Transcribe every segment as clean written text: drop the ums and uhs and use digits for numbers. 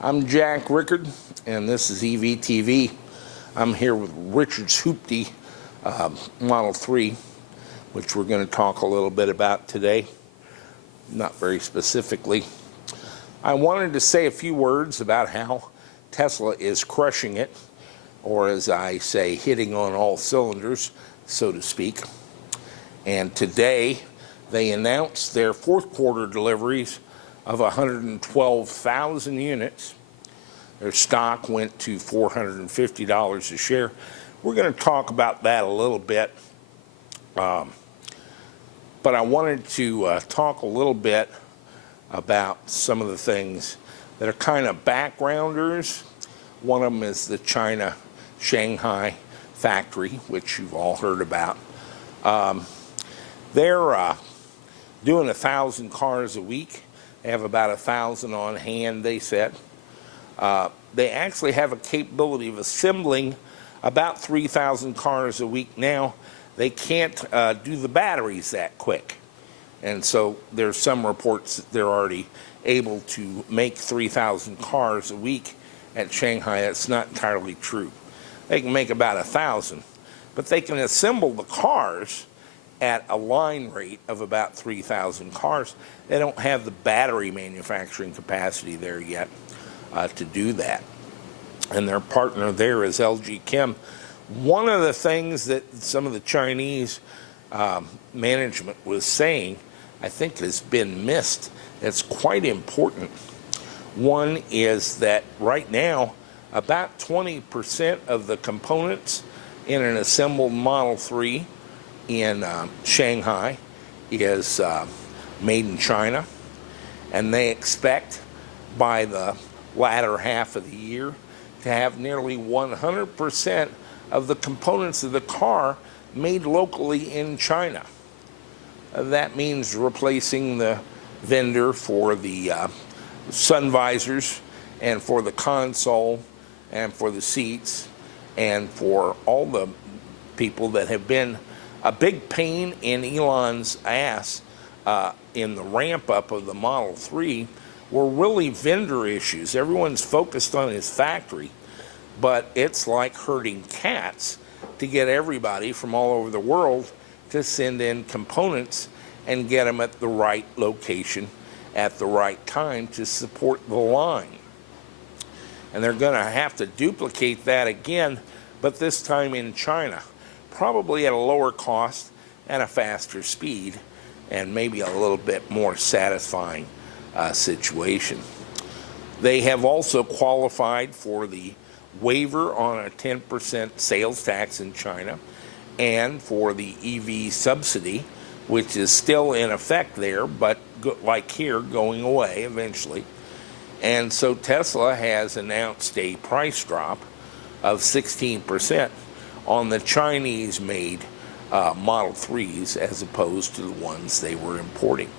I'm Jack Rickard, and this is EVTV. I'm here with Richard's Hoopty Model 3, which we're going to talk a little bit about today, not very specifically. I wanted to say a few words about how Tesla is crushing it, or as I say, hitting on all cylinders, so to speak. And today, they announced their fourth quarter deliveries of 112,000 units. Their stock went to $450 a share. We're going to talk about that a little bit. But I wanted to talk a little bit about some of the things that are kind of backgrounders. One of them is the China Shanghai factory, which you've all heard about. They're doing 1,000 cars a week. They have about 1,000 on hand, they said. They actually have a capability of assembling about 3,000 cars a week now. They can't do the batteries that quick. And so there's some reports that they're already able to make 3,000 cars a week at Shanghai. That's not entirely true. They can make about 1,000, but they can assemble the cars at a line rate of about 3,000 cars. They don't have the battery manufacturing capacity there yet to do that. And their partner there is LG Chem. One of the things that some of the Chinese management was saying, I think has been missed, that's quite important. One is that right now, about 20% of the components in an assembled Model 3 in Shanghai is made in China, and they expect by the latter half of the year to have nearly 100% of the components of the car made locally in China. That means replacing the vendor for the sun visors and for the console and for the seats and for all the people that have been a big pain in Elon's ass in the ramp up of the Model 3 were really vendor issues. Everyone's focused on his factory, but it's like herding cats to get everybody from all over the world to send in components and get them at the right location at the right time to support the line. And they're going to have to duplicate that again, but this time in China, probably at a lower cost and a faster speed, and maybe a little bit more satisfying situation. They have also qualified for the waiver on a 10% sales tax in China and for the EV subsidy, which is still in effect there, but like here, going away eventually. And so Tesla has announced a price drop of 16% on the Chinese-made Model 3s as opposed to the ones they were importing.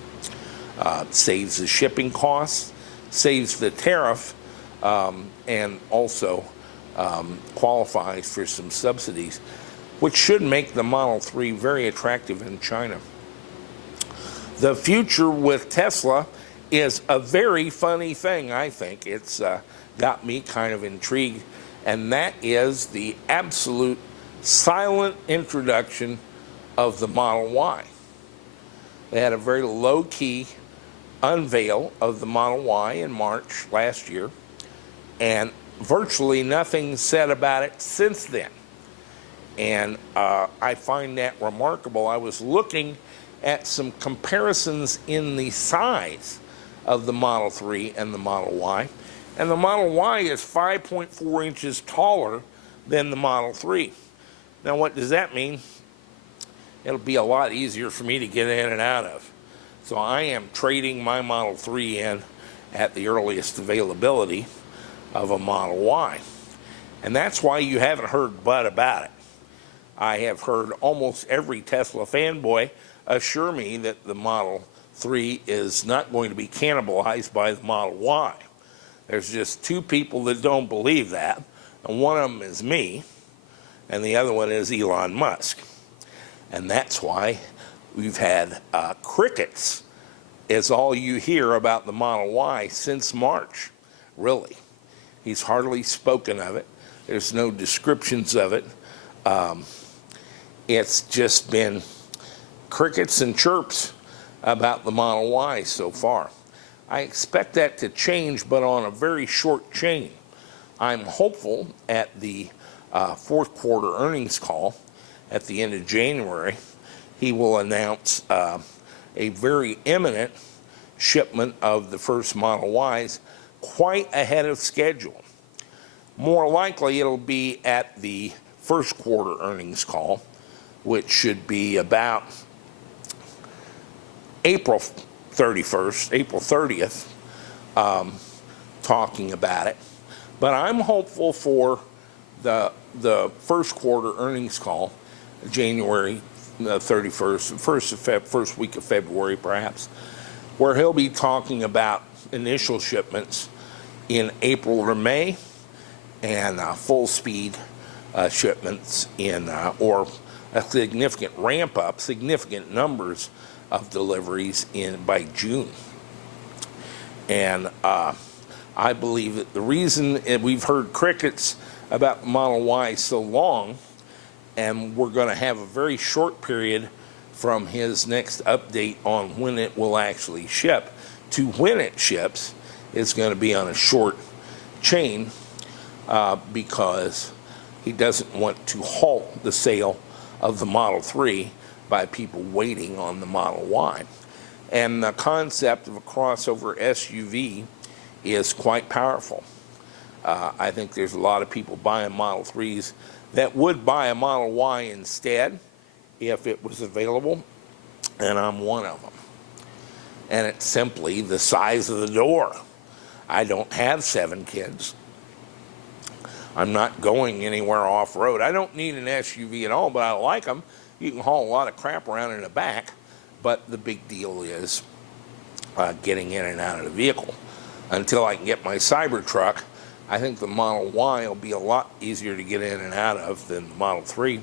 Saves the shipping costs, saves the tariff, and also qualifies for some subsidies, which should make the Model 3 very attractive in China. The future with Tesla is a very funny thing, I think. It's got me kind of intrigued, and that is the absolute silent introduction of the Model Y. They had a very low-key unveil of the Model Y in March last year, and virtually nothing said about it since then. And I find that remarkable. I was looking at some comparisons in the size of the Model 3 and the Model Y, and the Model Y is 5.4 inches taller than the Model 3. Now, what does that mean? It'll be a lot easier for me to get in and out of. So I am trading my Model 3 in at the earliest availability of a Model Y. And that's why you haven't heard bud about it. I have heard almost every Tesla fanboy assure me that the Model 3 is not going to be cannibalized by the Model Y. There's just two people that don't believe that, and one of them is me, and the other one is Elon Musk. And that's why we've had crickets is all you hear about the Model Y since March, really. He's hardly spoken of it. There's no descriptions of it. It's just been crickets and chirps about the Model Y so far. I expect that to change, but on a very short chain. I'm hopeful at the fourth quarter earnings call at the end of January, he will announce a very imminent shipment of the first Model Ys quite ahead of schedule. More likely it'll be at the first quarter earnings call, which should be about April 31st, April 30th, talking about it. But I'm hopeful for the first quarter earnings call, January 31st, first week of February perhaps, where he'll be talking about initial shipments in April or May and full speed shipments in, or a significant ramp up, significant numbers of deliveries by June. And I believe that the reason we've heard crickets about Model Y so long, and we're going to have a very short period from his next update on when it will actually ship to when it ships, is going to be on a short chain because he doesn't want to halt the sale of the Model 3 by people waiting on the Model Y. And the concept of a crossover SUV is quite powerful. I think there's a lot of people buying Model 3s that would buy a Model Y instead if it was available, and I'm one of them. And it's simply the size of the door. I don't have 7 kids. I'm not going anywhere off-road. I don't need an SUV at all, but I like them. You can haul a lot of crap around in the back, but the big deal is getting in and out of the vehicle. Until I can get my Cybertruck, I think the Model Y will be a lot easier to get in and out of than the Model 3.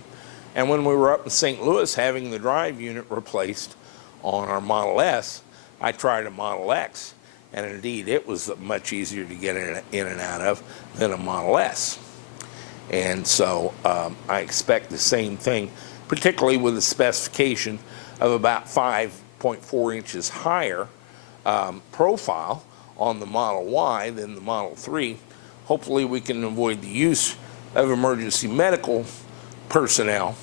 And when we were up in St. Louis having the drive unit replaced on our Model S, I tried a Model X, and indeed it was much easier to get in and out of than a Model S. And so I expect the same thing, particularly with a specification of about 5.4 inches higher profile on the Model Y than the Model 3. Hopefully we can avoid the use of emergency medical personnel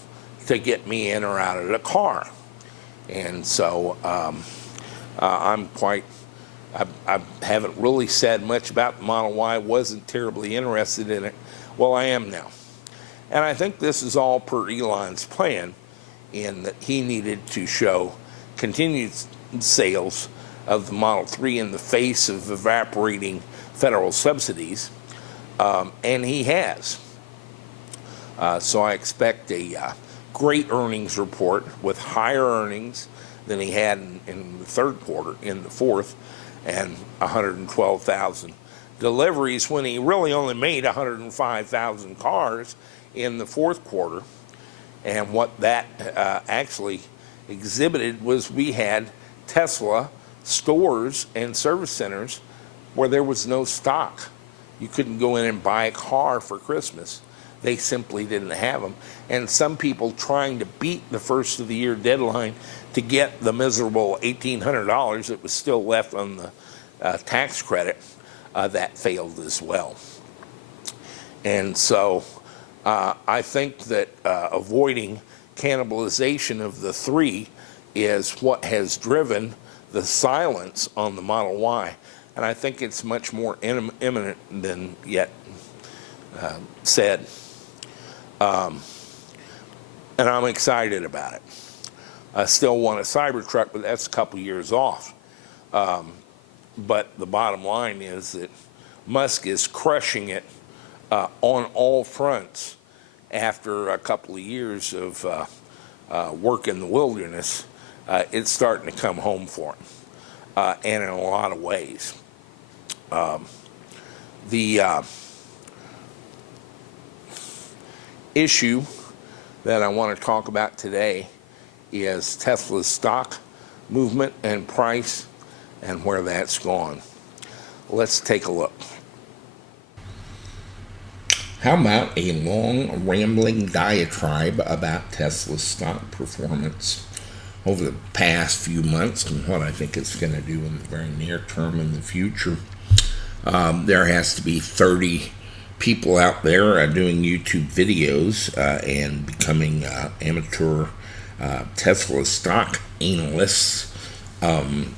to get me in or out of the car. And so I haven't really said much about the Model Y, wasn't terribly interested in it. Well, I am now. And I think this is all per Elon's plan, in that he needed to show continued sales of the Model 3 in the face of evaporating federal subsidies, and he has. So I expect a great earnings report with higher earnings than he had in the third quarter, in the fourth, and 112,000 deliveries when he really only made 105,000 cars in the fourth quarter. And what that actually exhibited was we had Tesla stores and service centers where there was no stock. You couldn't go in and buy a car for Christmas. They simply didn't have them. And some people trying to beat the first of the year deadline to get the miserable $1,800 that was still left on the tax credit, that failed as well. And so I think that avoiding cannibalization of the 3 is what has driven the silence on the Model Y. And I think it's much more imminent than yet said. And I'm excited about it. I still want a Cybertruck, but that's a couple years off. But the bottom line is that Musk is crushing it on all fronts after a couple of years of work in the wilderness. It's starting to come home for him, and in a lot of ways. The issue that I want to talk about today is Tesla's stock movement and price and where that's gone. Let's take a look. How about a long, rambling diatribe about Tesla's stock performance over the past few months and what I think it's going to do in the very near term in the future? There has to be 30 people out there doing YouTube videos and becoming amateur Tesla stock analysts. And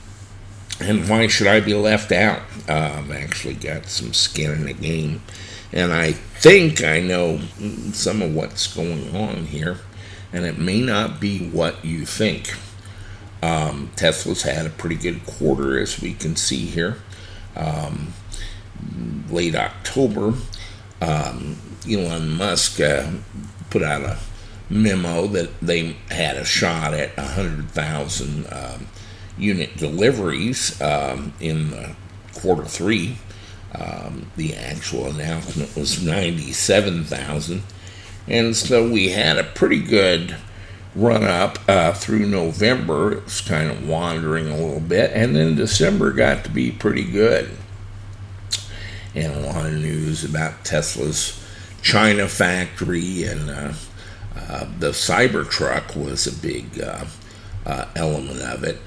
why should I be left out? I've actually got some skin in the game. And I think I know some of what's going on here. And it may not be what you think. Tesla's had a pretty good quarter, as we can see here. Late October, Elon Musk put out a memo that they had a shot at 100,000 unit deliveries in quarter three. The actual announcement was 97,000. And so we had a pretty good run up through November. It was kind of wandering a little bit. And then December got to be pretty good. And a lot of news about Tesla's China factory, and the Cybertruck was a big element of it.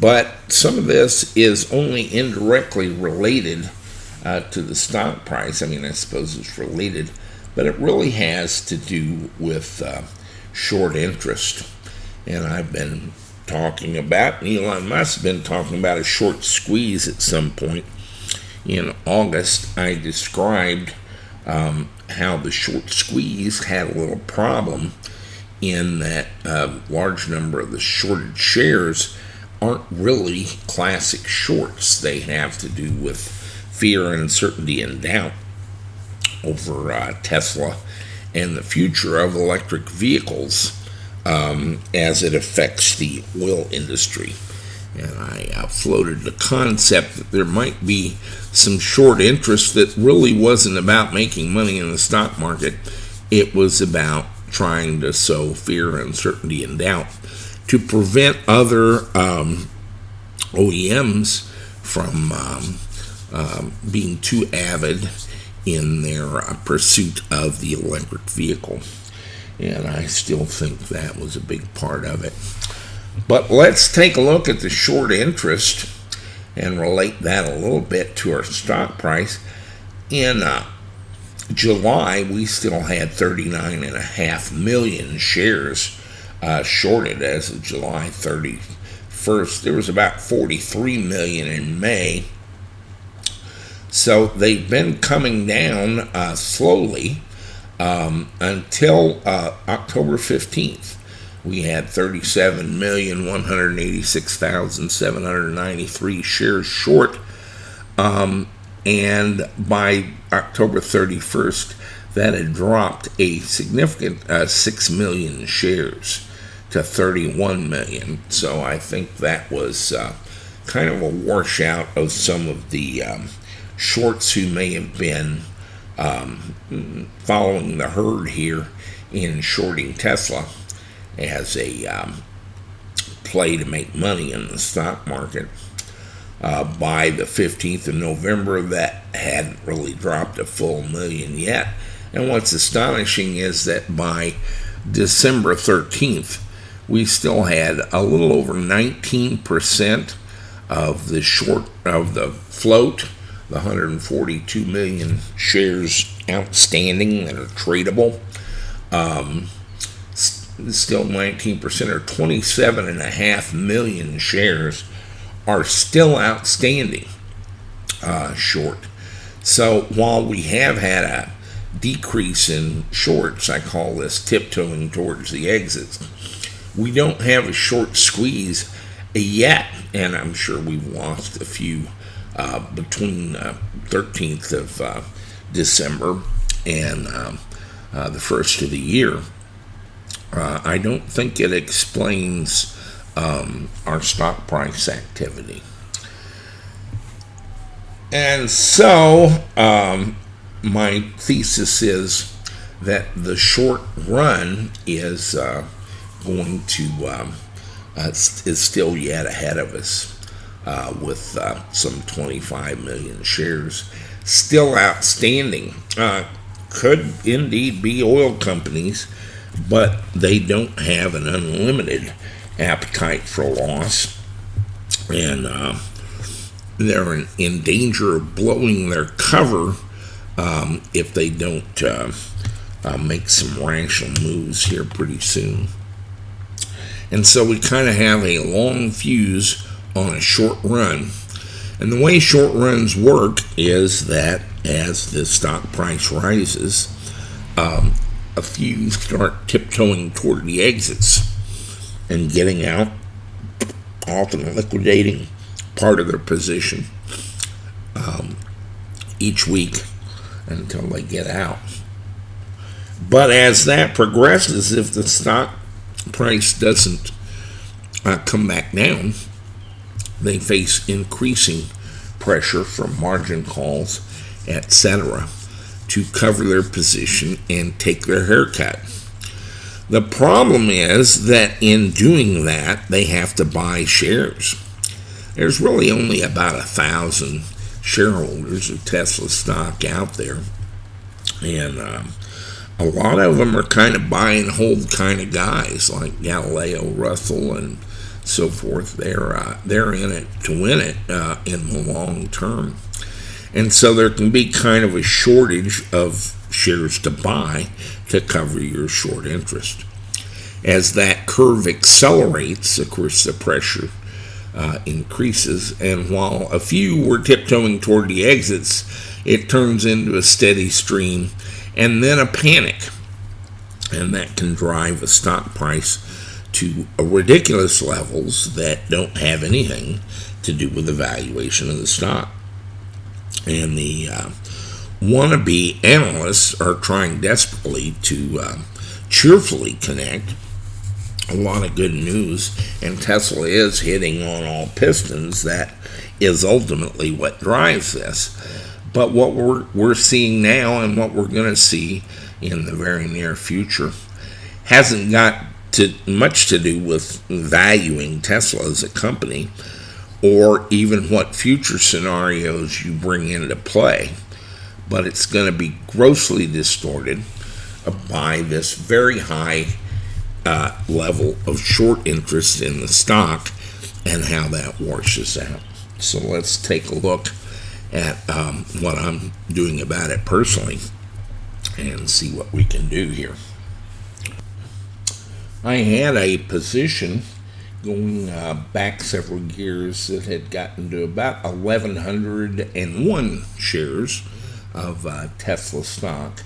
But some of this is only indirectly related to the stock price. I mean, I suppose it's related, but it really has to do with short interest. And I've been talking about, and Elon Musk has been talking about a short squeeze at some point. In August, I described how the short squeeze had a little problem in that a large number of the shorted shares aren't really classic shorts. They have to do with fear, uncertainty, and doubt over Tesla and the future of electric vehicles as it affects the oil industry. And I floated the concept that there might be some short interest that really wasn't about making money in the stock market. It was about trying to sow fear, uncertainty, and doubt to prevent other OEMs from being too avid in their pursuit of the electric vehicle. And I still think that was a big part of it. But let's take a look at the short interest and relate that a little bit to our stock price. In July, we still had 39.5 million shares shorted as of July 31st. There was about 43 million in May. So they've been coming down slowly until October 15th. We had 37,186,793 shares short. And by October 31st, that had dropped a significant 6 million shares to 31 million. So I think that was kind of a washout of some of the shorts who may have been following the herd here in shorting Tesla as a play to make money in the stock market. By the 15th of November, that hadn't really dropped a full million yet. And what's astonishing is that by December 13th, we still had a little over 19% of the float, the 142 million shares outstanding that are tradable. Still 19%, or 27.5 million shares are still outstanding short. So while we have had a decrease in shorts, I call this tiptoeing towards the exits, we don't have a short squeeze yet, and I'm sure we've lost a few between 13th of December and the first of the year. I don't think it explains our stock price activity. And so my thesis is that the short run is going to is still yet ahead of us. with some 25 million shares still outstanding. Could indeed be oil companies, but they don't have an unlimited appetite for loss, and they're in danger of blowing their cover if they don't make some rational moves here pretty soon. And so we kind of have a long fuse on a short run. And the way short runs work is that as the stock price rises, a few start tiptoeing toward the exits and getting out, often liquidating part of their position each week until they get out. But as that progresses, if the stock price doesn't come back down, they face increasing pressure from margin calls, etc., to cover their position and take their haircut. The problem is that in doing that, they have to buy shares. There's really only about 1,000 shareholders of Tesla stock out there, and a lot of them are kind of buy and hold kind of guys, like Galileo, Russell, and so forth. They're in it to win it in the long term. And so there can be kind of a shortage of shares to buy to cover your short interest. As that curve accelerates, of course, the pressure increases. And while a few were tiptoeing toward the exits, it turns into a steady stream and then a panic. And that can drive a stock price to ridiculous levels that don't have anything to do with the valuation of the stock. And the wannabe analysts are trying desperately to cheerfully connect a lot of good news, and Tesla is hitting on all pistons. That is ultimately what drives this. But what we're seeing now and what we're going to see in the very near future hasn't got much to do with valuing Tesla as a company, or even what future scenarios you bring into play, but it's going to be grossly distorted by this very high level of short interest in the stock and how that washes out. So let's take a look at what I'm doing about it personally and see what we can do here. I had a position going back several years that had gotten to about 1,101 shares of Tesla stock,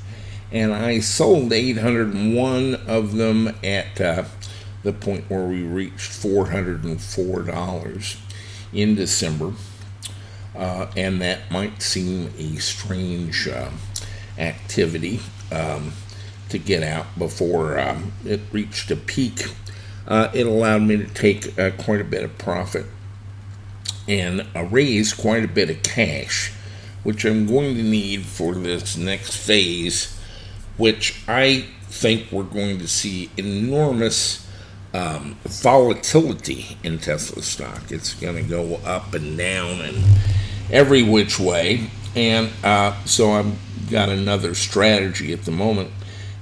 and I sold 801 of them at the point where we reached $404 in December, and that might seem a strange activity to get out before it reached a peak. It allowed me to take quite a bit of profit and raise quite a bit of cash, which I'm going to need for this next phase, which I think we're going to see enormous volatility in Tesla stock. It's going to go up and down and every which way, and so I've got another strategy at the moment,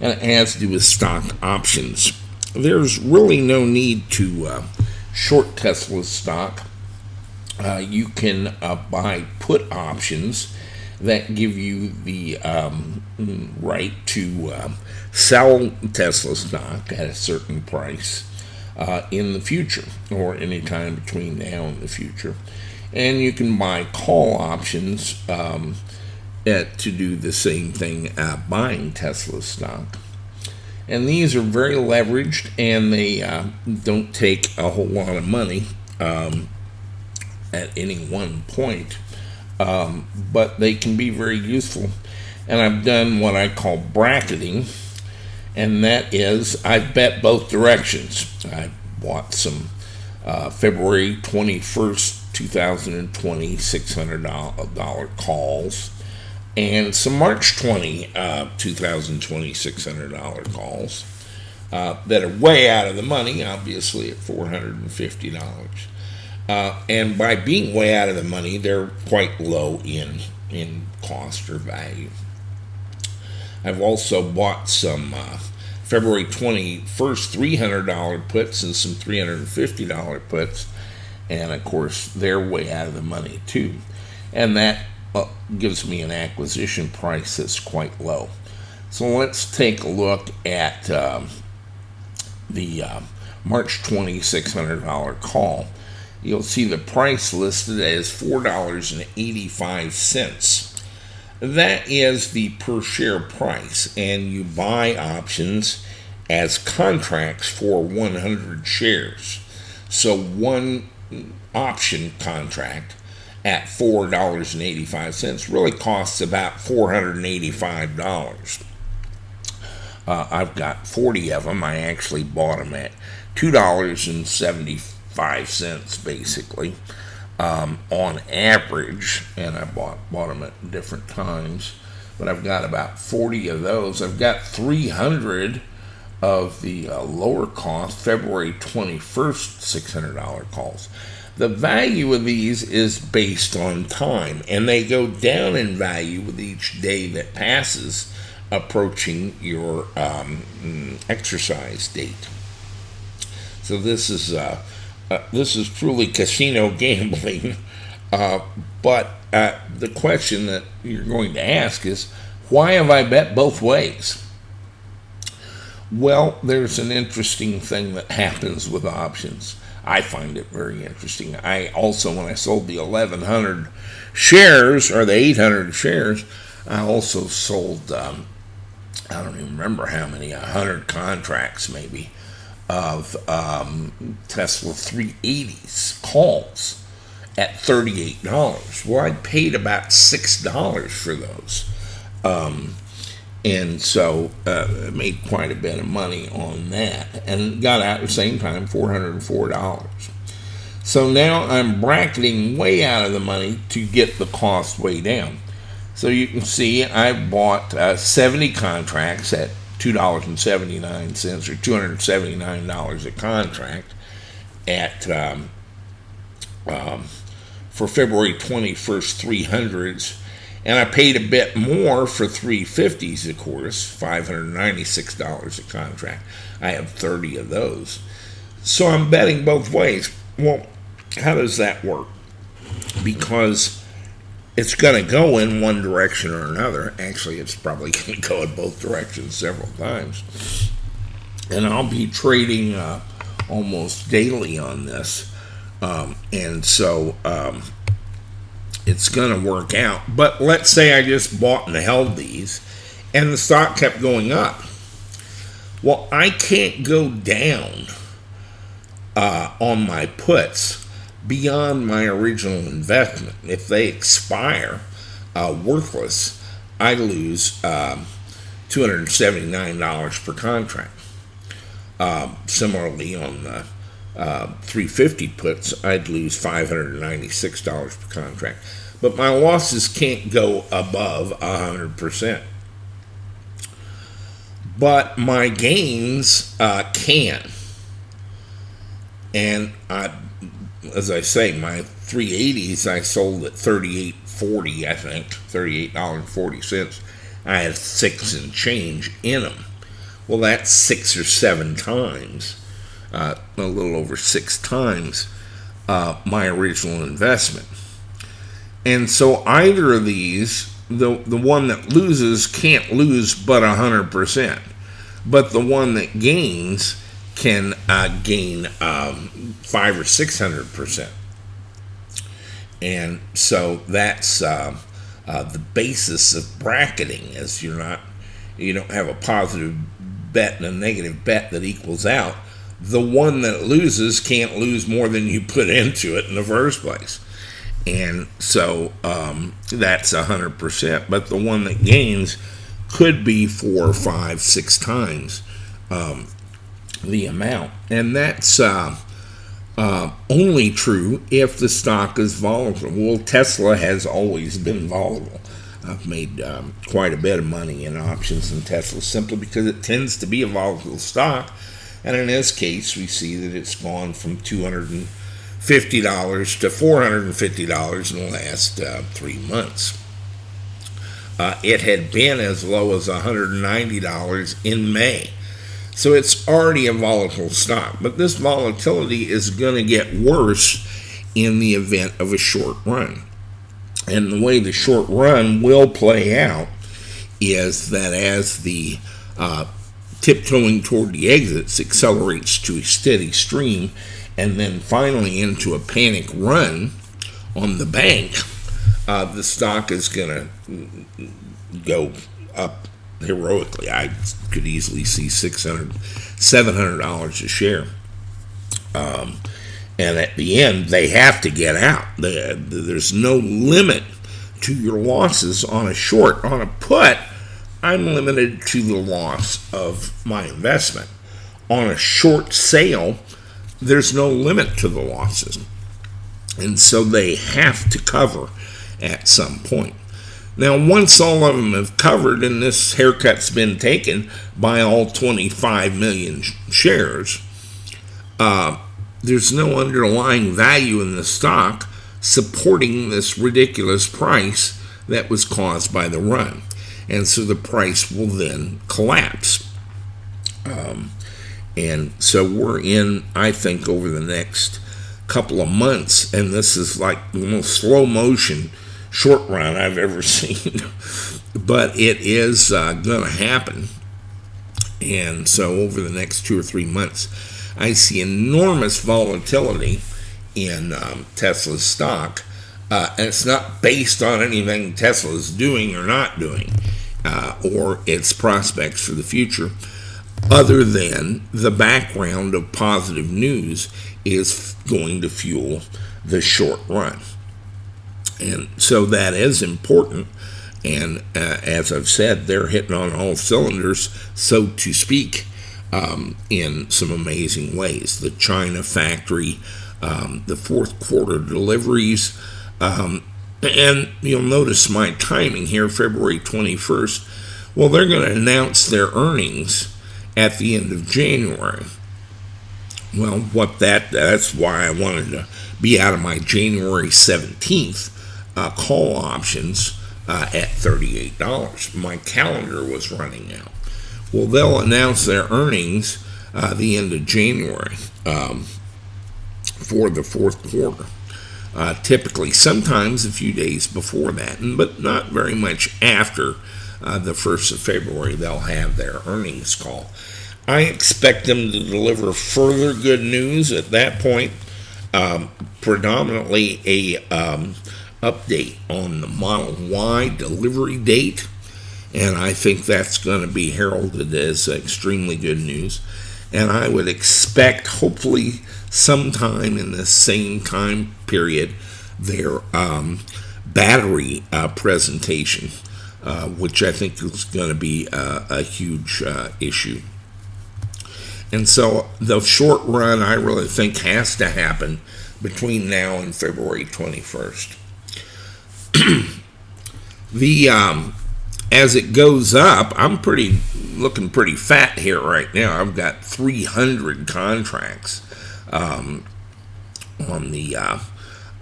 and it has to do with stock options. There's really no need to short Tesla stock. You can buy put options that give you the right to sell Tesla stock at a certain price in the future, or any time between now and the future. And you can buy call options to do the same thing, buying Tesla stock. And these are very leveraged, and they don't take a whole lot of money at any one point, but they can be very useful. And I've done what I call bracketing, and that is I've bet both directions. I bought some February 21st, 2020 $600 calls, and some March 20, 2020 $600 calls that are way out of the money, obviously at $450. And by being way out of the money, they're quite low in cost or value. I've also bought some February 21st $300 puts and some $350 puts, and of course they're way out of the money too, and that gives me an acquisition price that's quite low. So let's take a look at the March 20 $600 call. You'll see the price listed as $4.85. That is the per share price, and you buy options as contracts for 100 shares. So one option contract at $4.85 really costs about $485. I've got 40 of them. I actually bought them at $2.75 basically. On average, and I bought them at different times, but I've got about 40 of those. I've got 300 of the lower cost February 21st $600 calls. The value of these is based on time, and they go down in value with each day that passes, approaching your exercise date. So this is truly casino gambling. But the question that you're going to ask is, why have I bet both ways? Well, there's an interesting thing that happens with options. I find it very interesting. I also, when I sold the 1,100 shares, or the 800 shares, I also sold, I don't even remember how many, 100 contracts maybe, of Tesla 380s calls at $38. Well, I paid about $6 for those. And so made quite a bit of money on that, and got out at the same time $404. So now I'm bracketing way out of the money to get the cost way down. So you can see I bought 70 contracts at $2.79 or $279 a contract at for February 21st 300s. And I paid a bit more for 350s, of course, $596 a contract. I have 30 of those. So I'm betting both ways. Well, how does that work? Because it's going to go in one direction or another. Actually, it's probably going to go in both directions several times. And I'll be trading almost daily on this. And so it's going to work out. But let's say I just bought and held these, and the stock kept going up. Well, I can't go down on my puts beyond my original investment. If they expire worthless, I lose $279 per contract. Similarly, on the 350 puts, I'd lose $596 per contract. But my losses can't go above 100%. But my gains can. And as I say, my 380s I sold at $38.40, I think, $38.40. I had 6 and change in them. Well, that's 6 or 7 times. A little over 6 times my original investment. And so either of these, the one that loses can't lose but 100%. But the one that gains can gain 500 or 600%. And so that's the basis of bracketing, as you don't have a positive bet and a negative bet that equals out. The one that loses can't lose more than you put into it in the first place. And so that's 100%. But the one that gains could be 4, 5, 6 times the amount. And that's only true if the stock is volatile. Well, Tesla has always been volatile. I've made quite a bit of money in options in Tesla simply because it tends to be a volatile stock. And in this case, we see that it's gone from $250 to $450 in the last 3 months. It had been as low as $190 in May. So it's already a volatile stock. But this volatility is going to get worse in the event of a short run. And the way the short run will play out is that as the tiptoeing toward the exits accelerates to a steady stream and then finally into a panic run on the bank, the stock is going to go up heroically. I could easily see $600, $700 a share. And at the end, they have to get out. There's no limit to your losses on a short. On a put, I'm limited to the loss of my investment. On a short sale, there's no limit to the losses. And so they have to cover at some point. Now, once all of them have covered and this haircut's been taken by all 25 million shares, there's no underlying value in the stock supporting this ridiculous price that was caused by the run. And so the price will then collapse. And so we're in, I think, over the next couple of months, and this is like the most slow motion short run I've ever seen. But it is going to happen. And so over the next 2 or 3 months, I see enormous volatility in Tesla's stock. And it's not based on anything Tesla is doing or not doing, or its prospects for the future, other than the background of positive news is going to fuel the short run. And so that is important. And as I've said, they're hitting on all cylinders, so to speak, in some amazing ways. The China factory, the fourth quarter deliveries, and you'll notice my timing here, February 21st. Well, they're going to announce their earnings at the end of January. Well, that's why I wanted to be out of my January 17th call options at $38. My calendar was running out. Well, they'll announce their earnings the end of January for the fourth quarter. Typically, sometimes a few days before that, but not very much after the 1st of February, they'll have their earnings call. I expect them to deliver further good news at that point, predominantly a update on the Model Y delivery date, and I think that's going to be heralded as extremely good news. And I would expect, hopefully, sometime in the same time period, their battery presentation, which I think is going to be a huge issue. And so the short run, I really think, has to happen between now and February 21st. As it goes up, I'm looking pretty fat here right now. I've got 300 contracts on the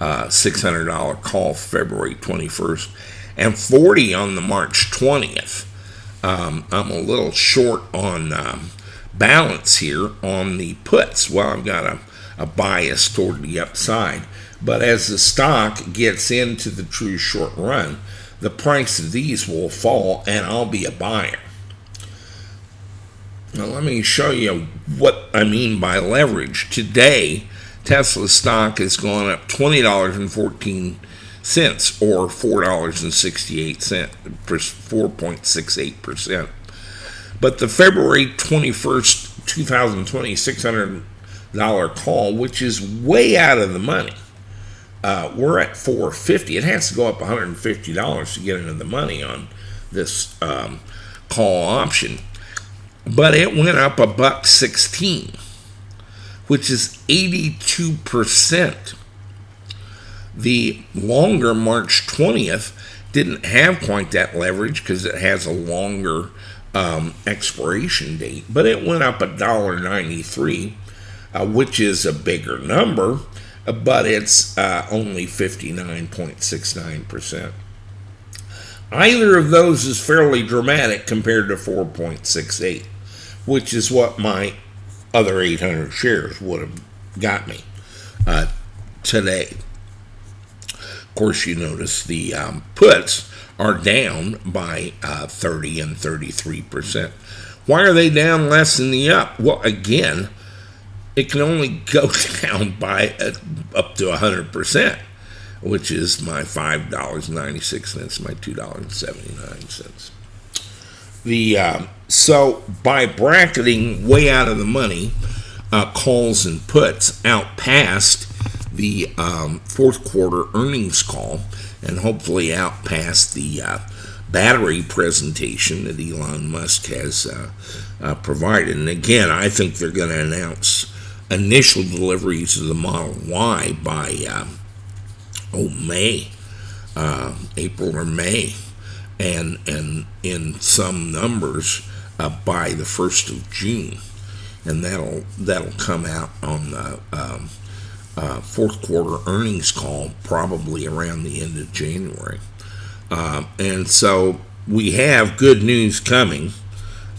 $600 call February 21st and 40 on the March 20th. I'm a little short on balance here on the puts. Well, I've got a bias toward the upside. But as the stock gets into the true short run, the price of these will fall and I'll be a buyer. Now let me show you what I mean by leverage. Today, Tesla stock has gone up $20.14 or $4.68, 4.68%. But the February 21st, 2020 $600 call, which is way out of the money, we're at $450. It has to go up $150 to get into the money on this call option. But it went up $1.16, which is 82%. The longer March 20th didn't have quite that leverage because it has a longer expiration date, but it went up $1.93, which is a bigger number, but it's only 59.69%. Either of those is fairly dramatic compared to 4.68, which is what my other 800 shares would have got me today. Of course, you notice the puts are down by 30 and 33%. Why are they down less than the up? Well, again, it can only go down by up to 100%, which is my $5.96, my $2.79. So by bracketing way out of the money, calls and puts outpaced the fourth quarter earnings call, and hopefully outpaced the battery presentation that Elon Musk has provided. And again, I think they're going to announce initial deliveries of the Model Y by May, April or May, and in some numbers by the 1st of June, and that'll come out on the fourth quarter earnings call probably around the end of January. And so we have good news coming,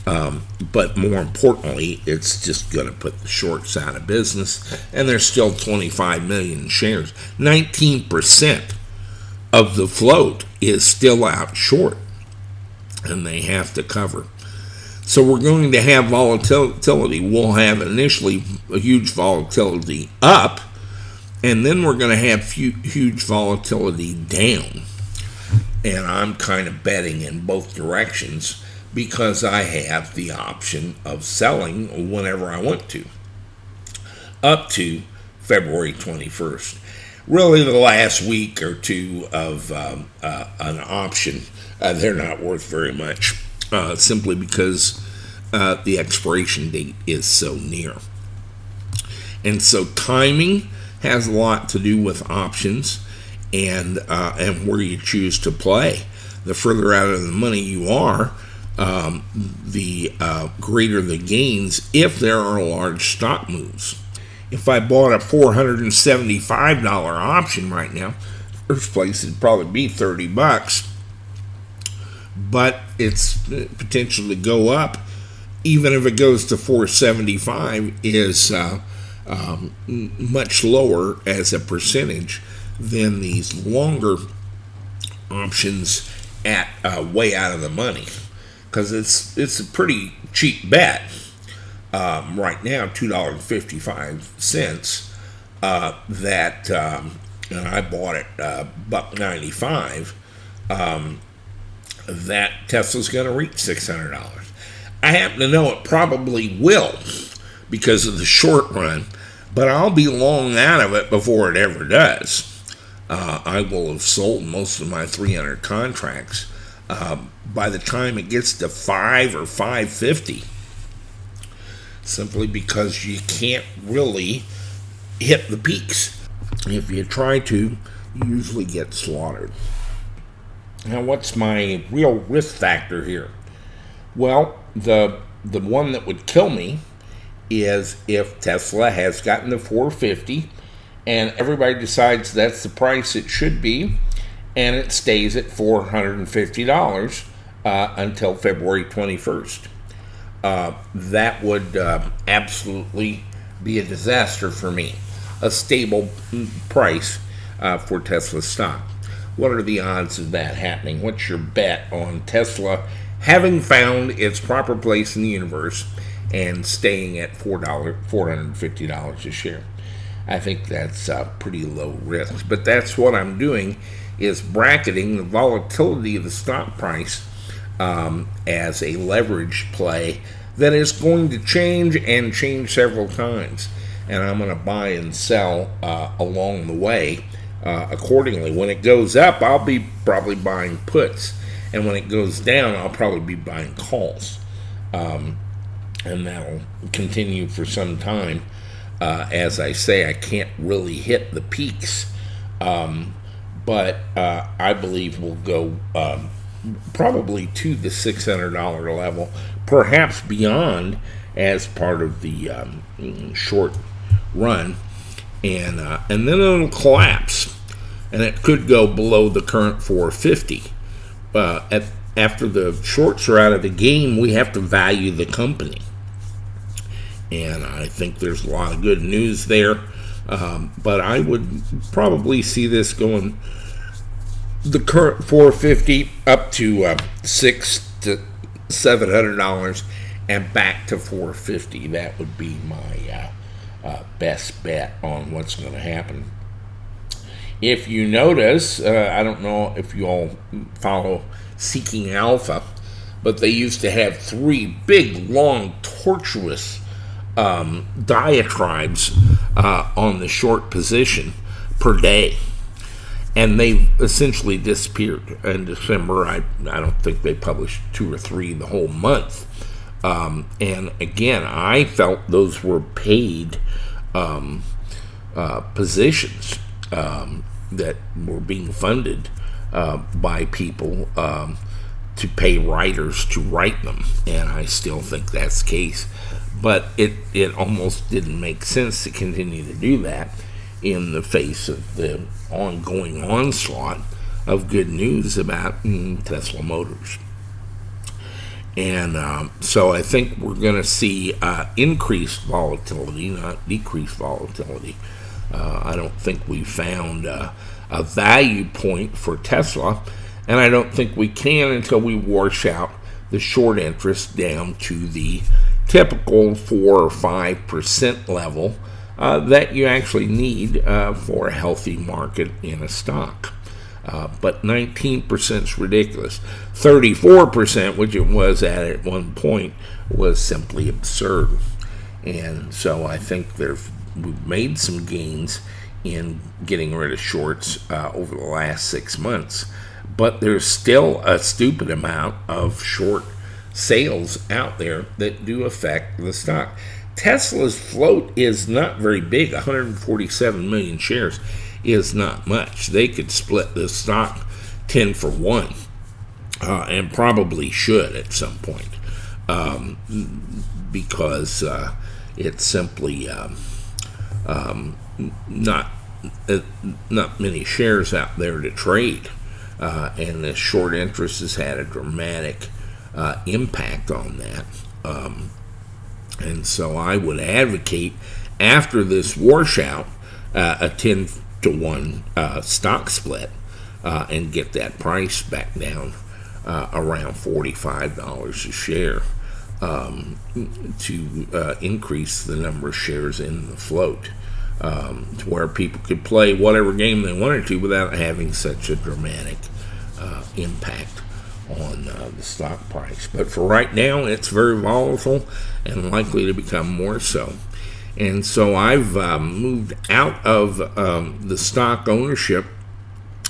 but more importantly, it's just going to put the shorts out of business, and there's still 25 million shares. 19% of the float is still out short, and they have to cover. So we're going to have volatility. We'll have initially a huge volatility up, and then we're going to have huge volatility down. And I'm kind of betting in both directions because I have the option of selling whenever I want to, up to February 21st. Really, the last week or two of an option, they're not worth very much, simply because the expiration date is so near. And so timing has a lot to do with options and where you choose to play. The further out of the money you are, the greater the gains if there are large stock moves. If I bought a $475 option right now, first place it'd probably be $30, but it's potential to go up. Even if it goes to $475, is much lower as a percentage than these longer options at way out of the money, because it's a pretty cheap bet. Right now, $2.55. That and I bought it $1.95. That Tesla's going to reach $600. I happen to know it probably will because of the short run, but I'll be long out of it before it ever does. I will have sold most of my 300 contracts by the time it gets to 5 or 550. Simply because you can't really hit the peaks. If you try to, you usually get slaughtered. Now, what's my real risk factor here? Well, the one that would kill me is if Tesla has gotten to 450 and everybody decides that's the price it should be, and it stays at $450 until February 21st. That would absolutely be a disaster for me. A stable price for Tesla stock. What are the odds of that happening? What's your bet on Tesla having found its proper place in the universe and staying at $450 a share? I think that's pretty low risk. But that's what I'm doing, is bracketing the volatility of the stock price as a leverage play that is going to change and change several times. And I'm going to buy and sell along the way accordingly. When it goes up, I'll be probably buying puts. And when it goes down, I'll probably be buying calls. And that'll continue for some time. As I say, I can't really hit the peaks. But I believe we'll go probably to the $600 level, perhaps beyond, as part of the short run. and then it'll collapse, and it could go below the current 450. After the shorts are out of the game, we have to value the company, and I think there's a lot of good news there. But I would probably see this going the current 450 up to $600 to $700 and back to 450. That would be my best bet on what's going to happen. If you notice, I don't know if you all follow Seeking Alpha, but they used to have 3 big, long, tortuous diatribes on the short position per day, and they essentially disappeared in December. I don't think they published 2 or 3 the whole month, and again, I felt those were paid positions that were being funded by people to pay writers to write them, and I still think that's the case. But it almost didn't make sense to continue to do that in the face of the ongoing onslaught of good news about Tesla Motors. And so I think we're going to see increased volatility, not decreased volatility. I don't think we found a value point for Tesla, and I don't think we can until we wash out the short interest down to the typical 4 or 5% level that you actually need for a healthy market in a stock. But 19% is ridiculous. 34%, which it was at one point, was simply absurd. And so I think we've made some gains in getting rid of shorts over the last 6 months. But there's still a stupid amount of short sales out there that do affect the stock. Tesla's float is not very big. 147 million shares is not much. They could split this stock 10 for 1, and probably should at some point, because it's simply not many shares out there to trade, and the short interest has had a dramatic impact on that. And so I would advocate, after this washout, a 10 to 1 stock split, and get that price back down around $45 a share, to increase the number of shares in the float, to where people could play whatever game they wanted to without having such a dramatic impact on the stock price. But for right now, it's very volatile and likely to become more so. And so I've moved out of the stock ownership,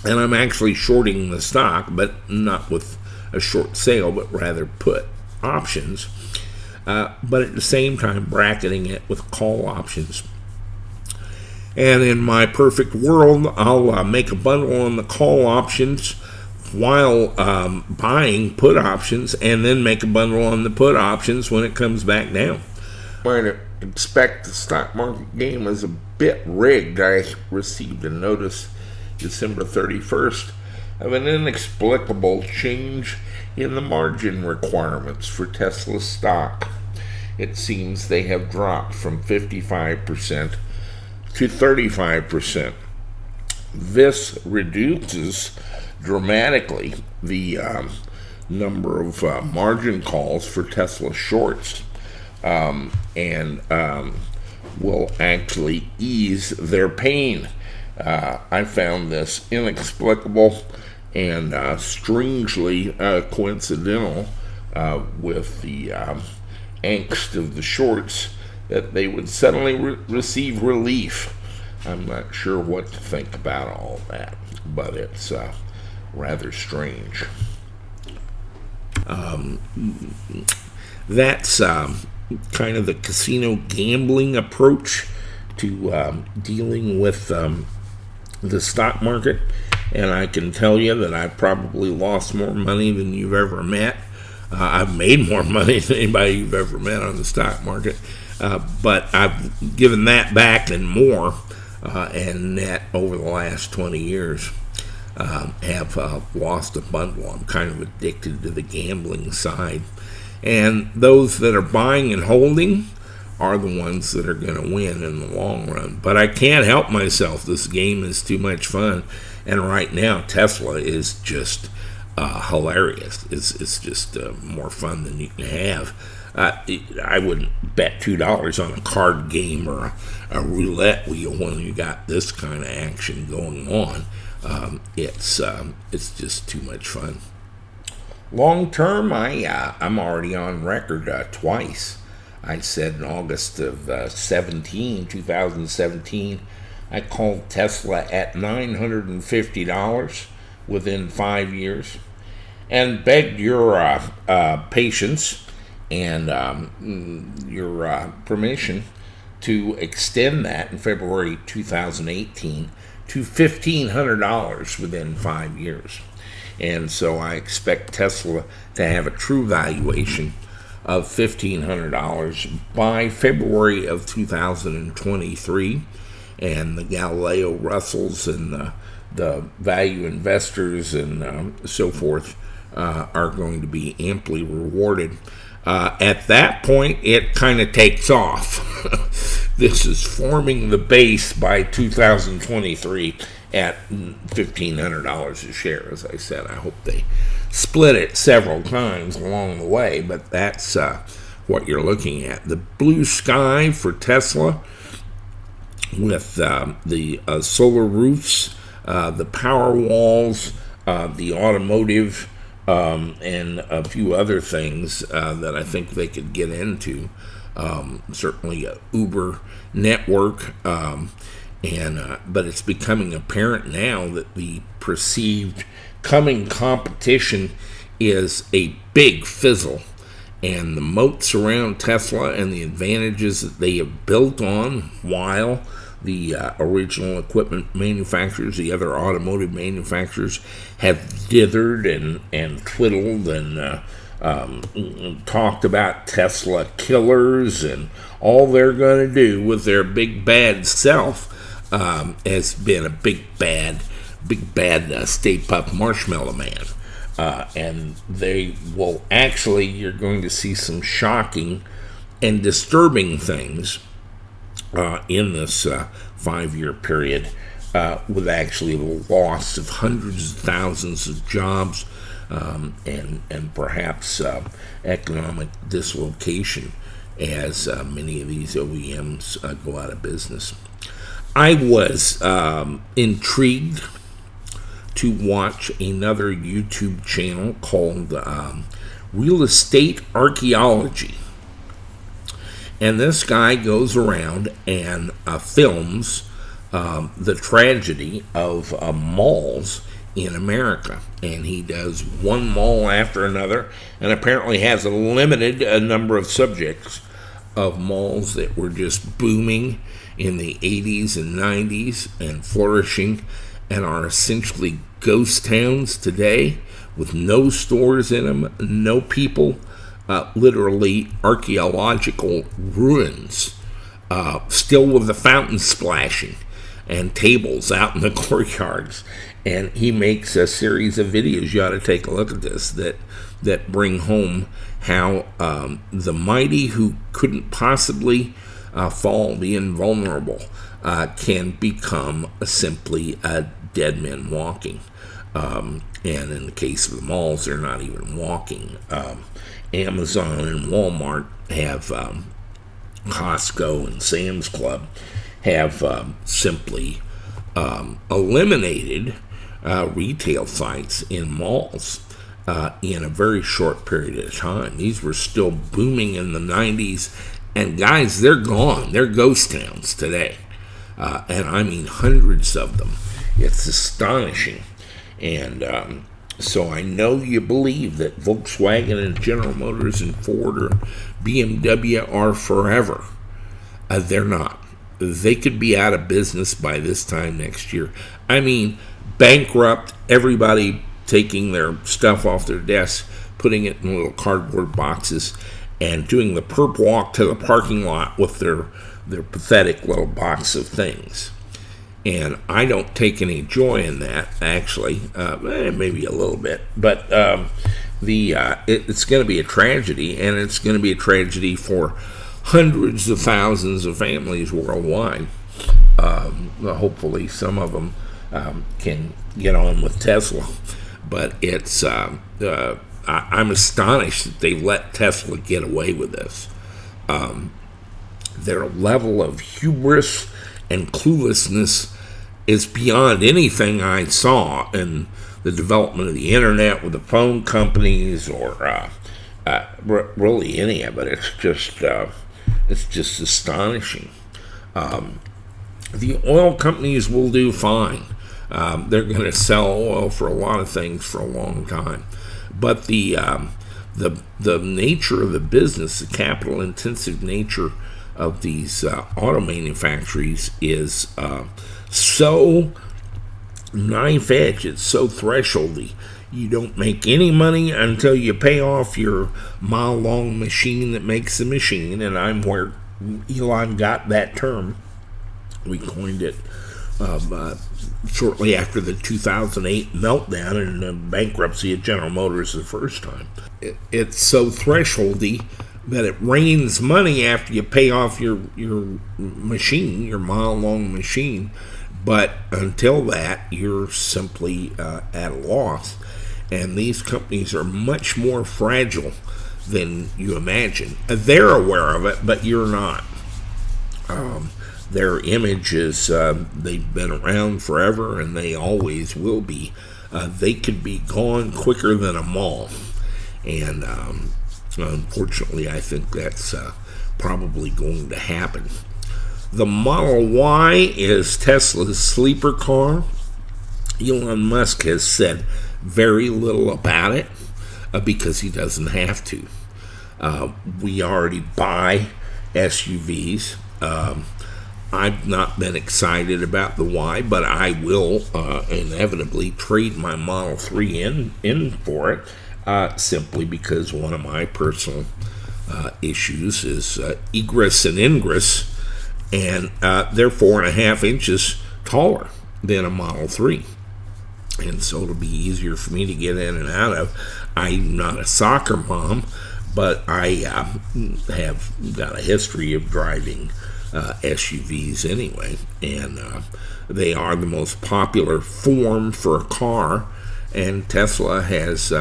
and I'm actually shorting the stock, but not with a short sale, but rather put options, but at the same time bracketing it with call options. And in my perfect world, I'll make a bundle on the call options while buying put options, and then make a bundle on the put options when it comes back down. I expect the stock market game is a bit rigged. I received a notice December 31st of an inexplicable change in the margin requirements for Tesla stock. It seems they have dropped from 55% to 35%. This reduces dramatically the number of margin calls for Tesla shorts, and will actually ease their pain. I found this inexplicable and strangely coincidental with the angst of the shorts, that they would suddenly receive relief. I'm not sure what to think about all that, but it's rather strange. That's kind of the casino gambling approach to dealing with the stock market, and I can tell you that I've probably lost more money than you've ever met. I've made more money than anybody you've ever met on the stock market, but I've given that back and more and net over the last 20 years have lost a bundle. I'm kind of addicted to the gambling side. And those that are buying and holding are the ones that are going to win in the long run. But I can't help myself. This game is too much fun. And right now, Tesla is just hilarious. It's just more fun than you can have. I wouldn't bet $2 on a card game or a roulette wheel when you got this kind of action going on. It's just too much fun. Long term, I'm already on record twice. I said in August of 2017, I called Tesla at $950 within 5 years, and begged your patience and your permission to extend that in February 2018 to $1,500 within 5 years. And so I expect Tesla to have a true valuation of $1,500 by February of 2023. And the Galileo Russells and the value investors and so forth are going to be amply rewarded. At that point, it kind of takes off. This is forming the base by 2023 at $1,500 a share. As I said, I hope they split it several times along the way, but that's what you're looking at. The blue sky for Tesla with the solar roofs, the power walls, the automotive, and a few other things that I think they could get into. Certainly a Uber network, but it's becoming apparent now that the perceived coming competition is a big fizzle, and the moats around Tesla and the advantages that they have built on while the original equipment manufacturers, the other automotive manufacturers, have dithered and twiddled and talked about Tesla killers and all they're going to do with their big bad self has been a big bad Stay Puft Marshmallow Man. And they will actually, you're going to see some shocking and disturbing things in this 5-year period, with actually the loss of hundreds of thousands of jobs and perhaps economic dislocation as many of these OEMs go out of business. I was intrigued to watch another YouTube channel called Real Estate Archaeology. And this guy goes around and films the tragedy of malls in America. And he does one mall after another, and apparently has a limited number of subjects of malls that were just booming in the 80s and 90s and flourishing and are essentially ghost towns today with no stores in them, no people, literally archaeological ruins, still with the fountains splashing and tables out in the courtyards. And he makes a series of videos, you ought to take a look at this, that bring home how the mighty who couldn't possibly fall, the invulnerable, can become simply dead men walking. And in the case of the malls, they're not even walking. Amazon and Walmart have, Costco and Sam's Club have simply eliminated retail sites in malls in a very short period of time. These were still booming in the 90s, and guys, they're gone. They're ghost towns today, and I mean hundreds of them. It's astonishing. And so I know you believe that Volkswagen and General Motors and Ford or BMW are forever. They're not. They could be out of business by this time next year. I mean, bankrupt, everybody taking their stuff off their desks, putting it in little cardboard boxes, and doing the perp walk to the parking lot with their pathetic little box of things. And I don't take any joy in that, actually, maybe a little bit. But it's going to be a tragedy, and it's going to be a tragedy for hundreds of thousands of families worldwide. Hopefully, some of them can get on with Tesla, but I'm astonished that they let Tesla get away with this. Their level of hubris and cluelessness is beyond anything I saw in the development of the internet with the phone companies, or really any of it. It's just astonishing. The oil companies will do fine. They're going to sell oil for a lot of things for a long time, but the nature of the business, the capital-intensive nature of these auto manufacturers is so knife edge. It's so thresholdy. You don't make any money until you pay off your mile-long machine that makes the machine, and I'm where Elon got that term. We coined it shortly after the 2008 meltdown and the bankruptcy of General Motors the first time. It's so thresholdy that it rains money after you pay off your machine, your mile-long machine, but until that, you're simply at a loss. And these companies are much more fragile than you imagine. They're aware of it, but you're not. Their image is they've been around forever, and they always will be. They could be gone quicker than a moth. And unfortunately, I think that's probably going to happen. The Model Y is Tesla's sleeper car. Elon Musk has said very little about it because he doesn't have to. We already buy SUVs. I've not been excited about the Y, but I will inevitably trade my Model 3 in for it, simply because one of my personal issues is egress and ingress, and they're 4.5 inches taller than a Model 3. And so it'll be easier for me to get in and out of. I'm not a soccer mom, but I have got a history of driving SUVs anyway, and they are the most popular form for a car, and Tesla has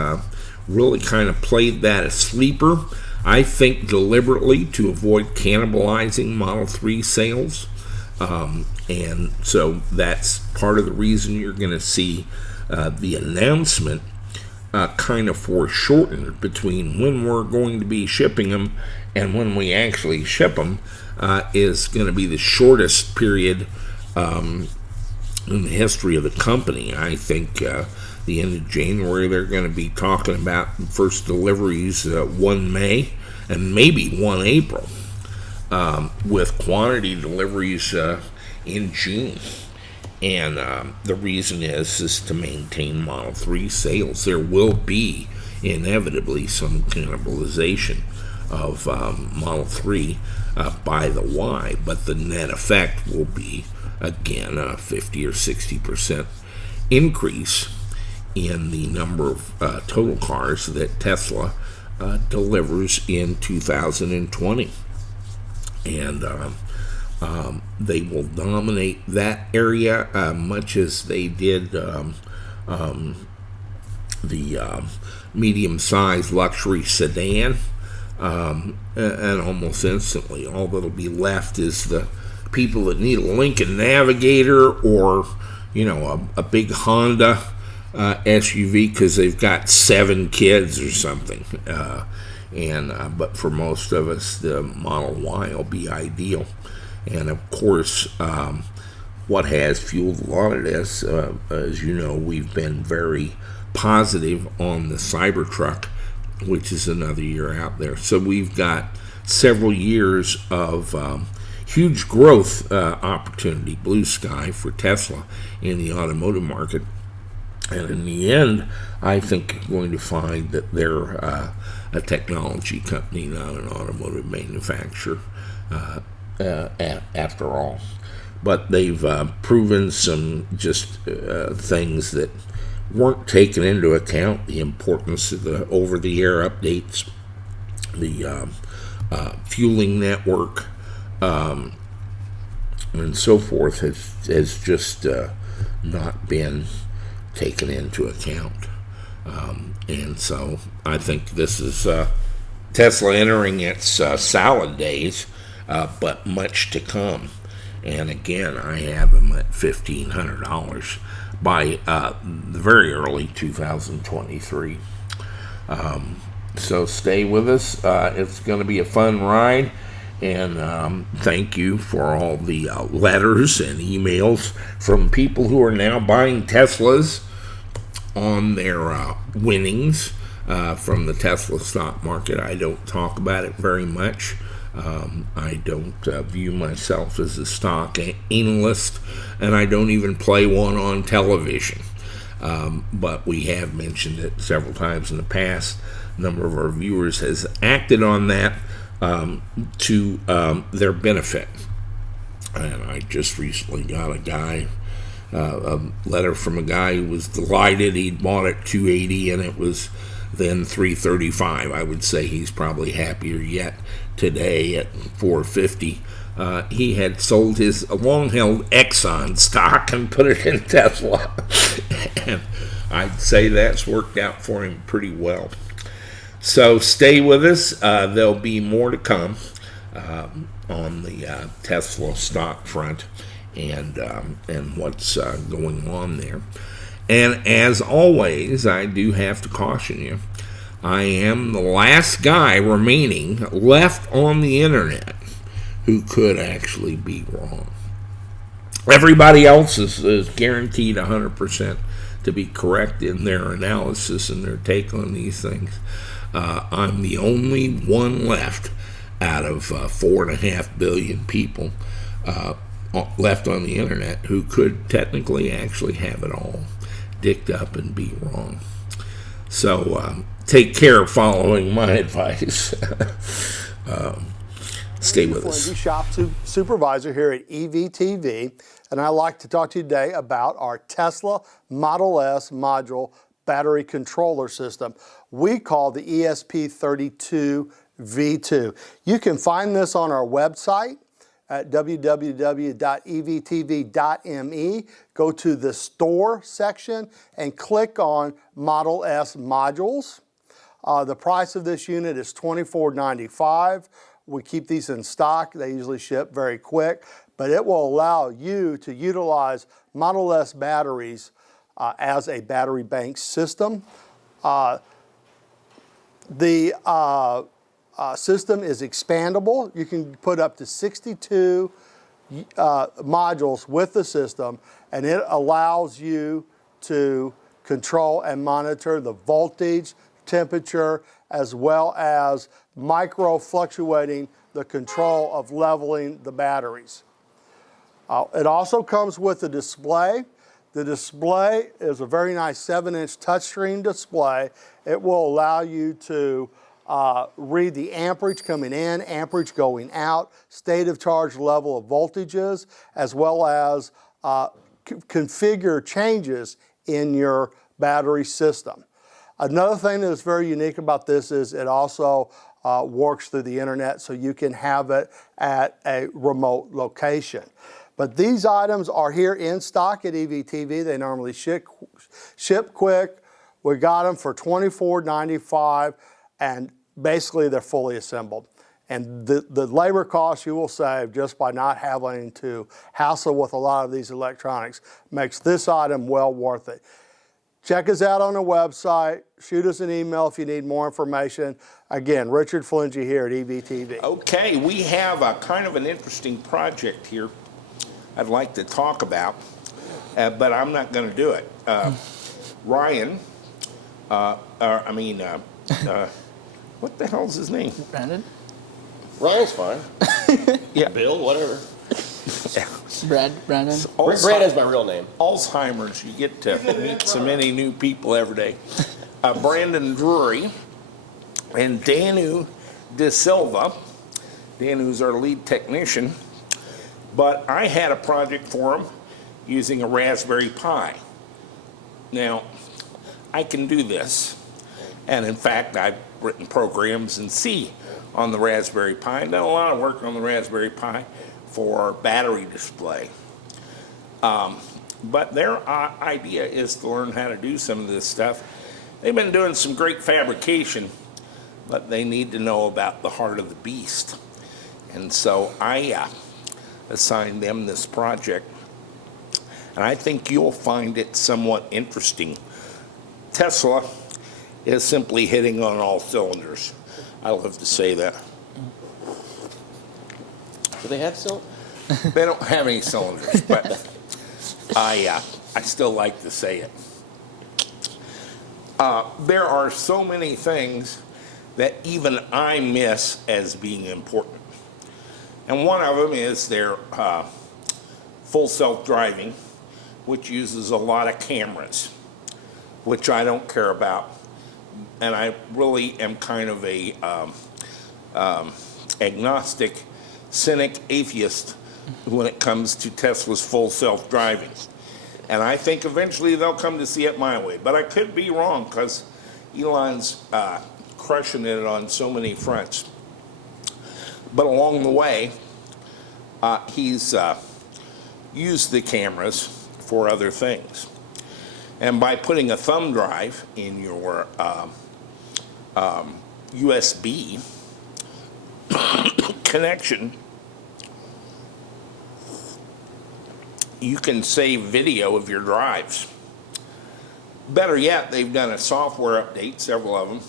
really kind of played that a sleeper, I think deliberately, to avoid cannibalizing Model 3 sales. And so that's part of the reason you're going to see the announcement kind of foreshortened between when we're going to be shipping them and when we actually ship them. Is going to be the shortest period in the history of the company. I think the end of January they're going to be talking about first deliveries 1 May and maybe 1 April, with quantity deliveries in June. And the reason is to maintain Model 3 sales. There will be inevitably some cannibalization of Model 3 by the Y, but the net effect will be, again, a 50 or 60% increase in the number of total cars that Tesla delivers in 2020. And they will dominate that area much as they did the medium-sized luxury sedan. And almost instantly, all that'll be left is the people that need a Lincoln Navigator or, a big Honda SUV because they've got 7 kids or something. But for most of us, the Model Y will be ideal. And of course, what has fueled a lot of this, as you know, we've been very positive on the Cybertruck, which is another year out there. So we've got several years of huge growth opportunity, blue sky for Tesla in the automotive market. And in the end, I think you're going to find that they're a technology company, not an automotive manufacturer, after all. but they've proven some just things that weren't taken into account. The importance of the over-the-air updates, the fueling network, and so forth has just not been taken into account. And so I think this is Tesla entering its salad days, but much to come. And again, I have them at $1,500 by the very early 2023. So stay with us. It's going to be a fun ride. And thank you for all the letters and emails from people who are now buying Teslas on their winnings from the Tesla stock market. I don't talk about it very much. I don't view myself as a stock analyst, and I don't even play one on television. But we have mentioned it several times in the past. A number of our viewers has acted on that to their benefit. And I just recently got a letter from a guy who was delighted he'd bought it $280 and it was then $335. I would say he's probably happier yet today at $450. He had sold his long-held Exxon stock and put it in Tesla. And I'd say that's worked out for him pretty well. So stay with us. There'll be more to come on the Tesla stock front and what's going on there. And as always, I do have to caution you, I am the last guy remaining left on the internet who could actually be wrong. Everybody else is guaranteed 100% to be correct in their analysis and their take on these things. I'm the only one left out of 4.5 billion people left on the internet who could technically actually have it all dicked up and be wrong. So take care of following my advice. Stay with us. Shop supervisor here at EVTV, and I'd like to talk to you today about our Tesla Model S module battery controller system we call the ESP32V2. You can find this on our website at www.evtv.me. Go to the store section and click on Model S modules. The price of this unit is $24.95. We keep these in stock. They usually ship very quick, but it will allow you to utilize Model S batteries as a battery bank system. The system is expandable. You can put up to 62 modules with the system, and it allows you to control and monitor the voltage, temperature, as well as micro fluctuating the control of leveling the batteries. It also comes with a display. The display is a very nice 7-inch touchscreen display. It will allow you to read the amperage coming in, amperage going out, state of charge level of voltages, as well as configure changes in your battery system. Another thing that is very unique about this is it also works through the internet, so you can have it at a remote location. But these items are here in stock at EVTV. They normally ship quick. We got them for $24.95, and basically they're fully assembled. And the labor costs you will save just by not having to hassle with a lot of these electronics makes this item well worth it. Check us out on the website. Shoot us an email if you need more information. Again, Richard Flingy here at EVTV. Okay, we have a kind of an interesting project here I'd like to talk about, but I'm not going to do it. Ryan, what the hell's his name? Brandon? Ryan's fine. Yeah. Bill, whatever. Brandon? Brandon's my real name. Alzheimer's, you get to meet so many new people every day. Brandon Drury and Danu De Silva. Danu's our lead technician. But I had a project for them using a Raspberry Pi. Now, I can do this. And in fact, I've written programs in C on the Raspberry Pi, done a lot of work on the Raspberry Pi for battery display. But their idea is to learn how to do some of this stuff. They've been doing some great fabrication, but they need to know about the heart of the beast. And so I assigned them this project, and I think you'll find it somewhat interesting. Tesla is simply hitting on all cylinders. I love to say that. Do they have silk? They don't have any cylinders, but I still like to say it. There are so many things that even I miss as being important. And one of them is their full self-driving, which uses a lot of cameras, which I don't care about. And I really am kind of a agnostic, cynic, atheist when it comes to Tesla's full self-driving. And I think eventually they'll come to see it my way. But I could be wrong, because Elon's crushing it on so many fronts. But along the way, he's used the cameras for other things. And by putting a thumb drive in your USB connection, you can save video of your drives. Better yet, they've done a software update, several of them,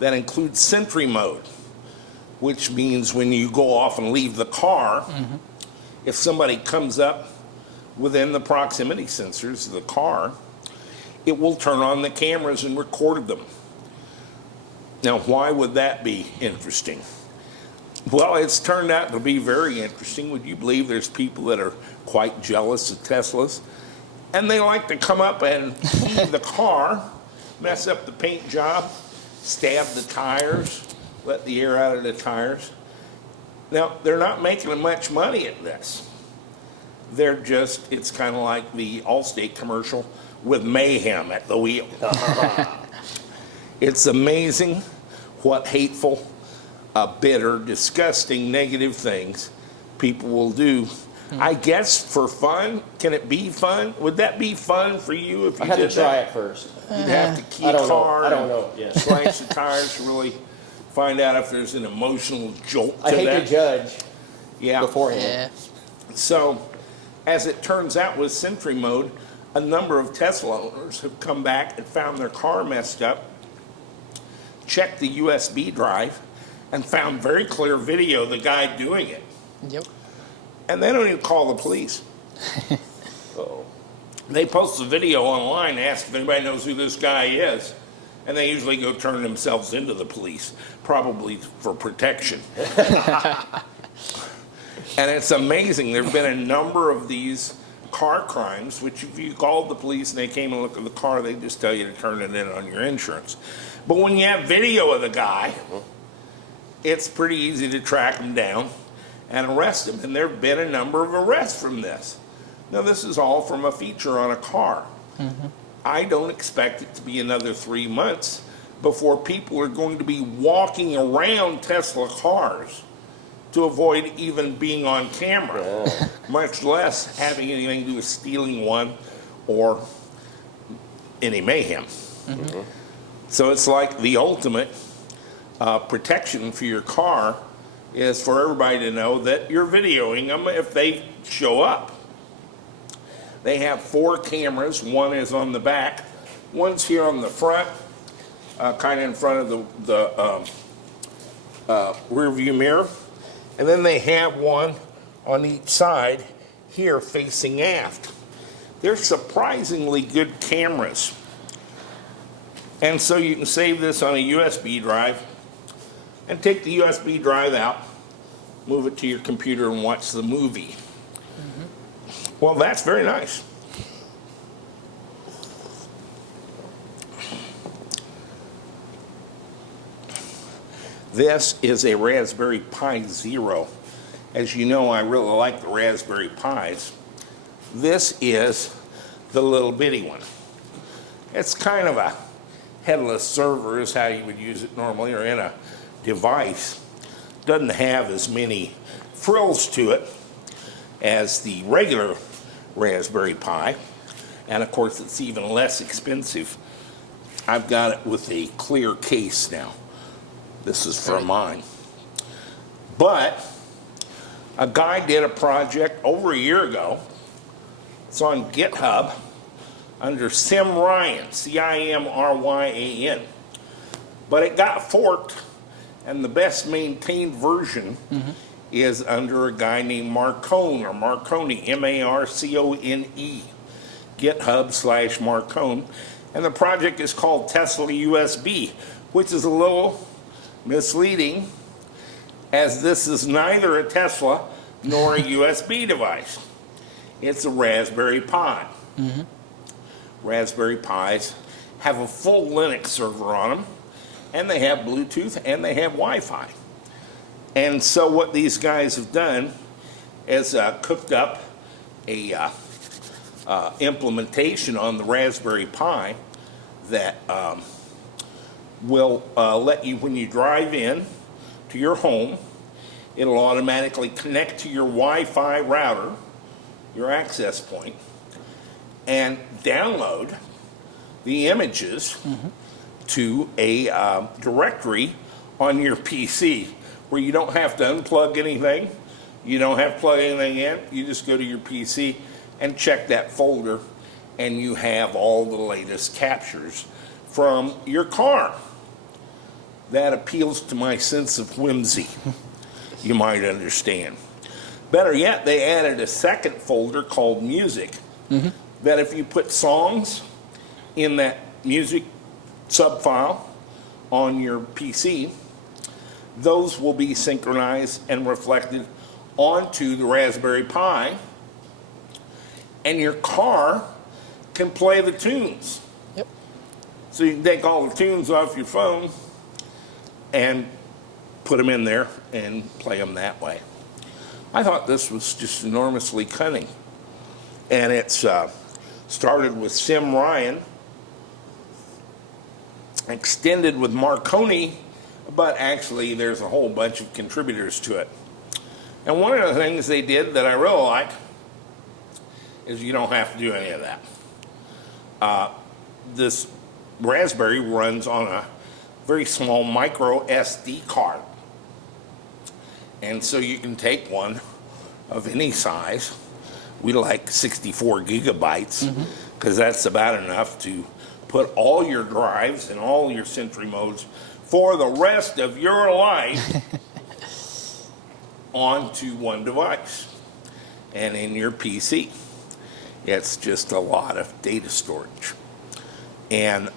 that includes Sentry mode, which means when you go off and leave the car, if somebody comes up within the proximity sensors of the car, it will turn on the cameras and record them. Now, why would that be interesting? Well, it's turned out to be very interesting. Would you believe there's people that are quite jealous of Teslas? And they like to come up and key the car, mess up the paint job, stab the tires, let the air out of the tires. Now, they're not making much money at this. They're just, it's kind of like the Allstate commercial with mayhem at the wheel. It's amazing what hateful, bitter, disgusting, negative things people will do. I guess for fun. Can it be fun? Would that be fun for you if you I had did to try that? it first. You'd have to key I a don't know. car I don't and know. Yeah. slash the tires to really find out if there's an emotional jolt to I hate that. to judge Yeah. beforehand. Yeah. So, as it turns out with Sentry mode, a number of Tesla owners have come back and found their car messed up, checked the USB drive, and found very clear video of the guy doing it. Yep. And they don't even call the police. Uh-oh. They post the video online, ask if anybody knows who this guy is, and they usually go turn themselves into the police, probably for protection. And it's amazing. There have been a number of these car crimes, which if you called the police and they came and looked at the car, they just tell you to turn it in on your insurance. But when you have video of the guy, it's pretty easy to track him down and arrest him. And there have been a number of arrests from this. Now, this is all from a feature on a car. I don't expect it to be another 3 months before people are going to be walking around Tesla cars to avoid even being on camera, much less having anything to do with stealing one or any mayhem. So it's like the ultimate protection for your car is for everybody to know that you're videoing them if they show up. They have 4 cameras. One is on the back. One's here on the front, kind of in front of the rear view mirror. And then they have one on each side here facing aft. They're surprisingly good cameras. And so you can save this on a USB drive and take the USB drive out, move it to your computer and watch the movie. Well, that's very nice. This is a Raspberry Pi Zero. as you know, I really like the Raspberry Pis. This is the little bitty one. It's kind of a headless server is how you would use it normally, or in a device. Doesn't have as many frills to it as the regular Raspberry Pi. And of course, it's even less expensive. I've got it with a clear case now. This is for mine. But a guy did a project over a year ago. It's on GitHub under Cimryan, Cimryan. But it got forked, and the best maintained version is under a guy named Marcone, or Marcone, M-A-R-C-O-N-E, GitHub/Marcone. And the project is called Tesla USB, which is a little misleading, as this is neither a Tesla nor a USB device. It's a Raspberry Pi. Raspberry Pis have a full Linux server on them, and they have Bluetooth, and they have Wi-Fi. And so what these guys have done is cooked up a implementation on the Raspberry Pi that will let you, when you drive in to your home, it'll automatically connect to your Wi-Fi router, your access point, and download the images to a directory on your PC, where you don't have to unplug anything, you don't have to plug anything in, you just go to your PC and check that folder, and you have all the latest captures from your car. That appeals to my sense of whimsy, you might understand. Better yet, they added a second folder called Music, that if you put songs in that music subfile on your PC, those will be synchronized and reflected onto the Raspberry Pi, and your car can play the tunes. Yep. So you can take all the tunes off your phone and put them in there and play them that way. I thought this was just enormously cunning. And it's started with Cimryan, extended with Marcone, but actually there's a whole bunch of contributors to it. And one of the things they did that I really like is you don't have to do any of that. This Raspberry runs on a very small micro SD card. And so you can take one of any size. We like 64 gigabytes, because that's about enough to put all your drives and all your Sentry modes for the rest of your life onto one device and in your PC. It's just a lot of data storage. And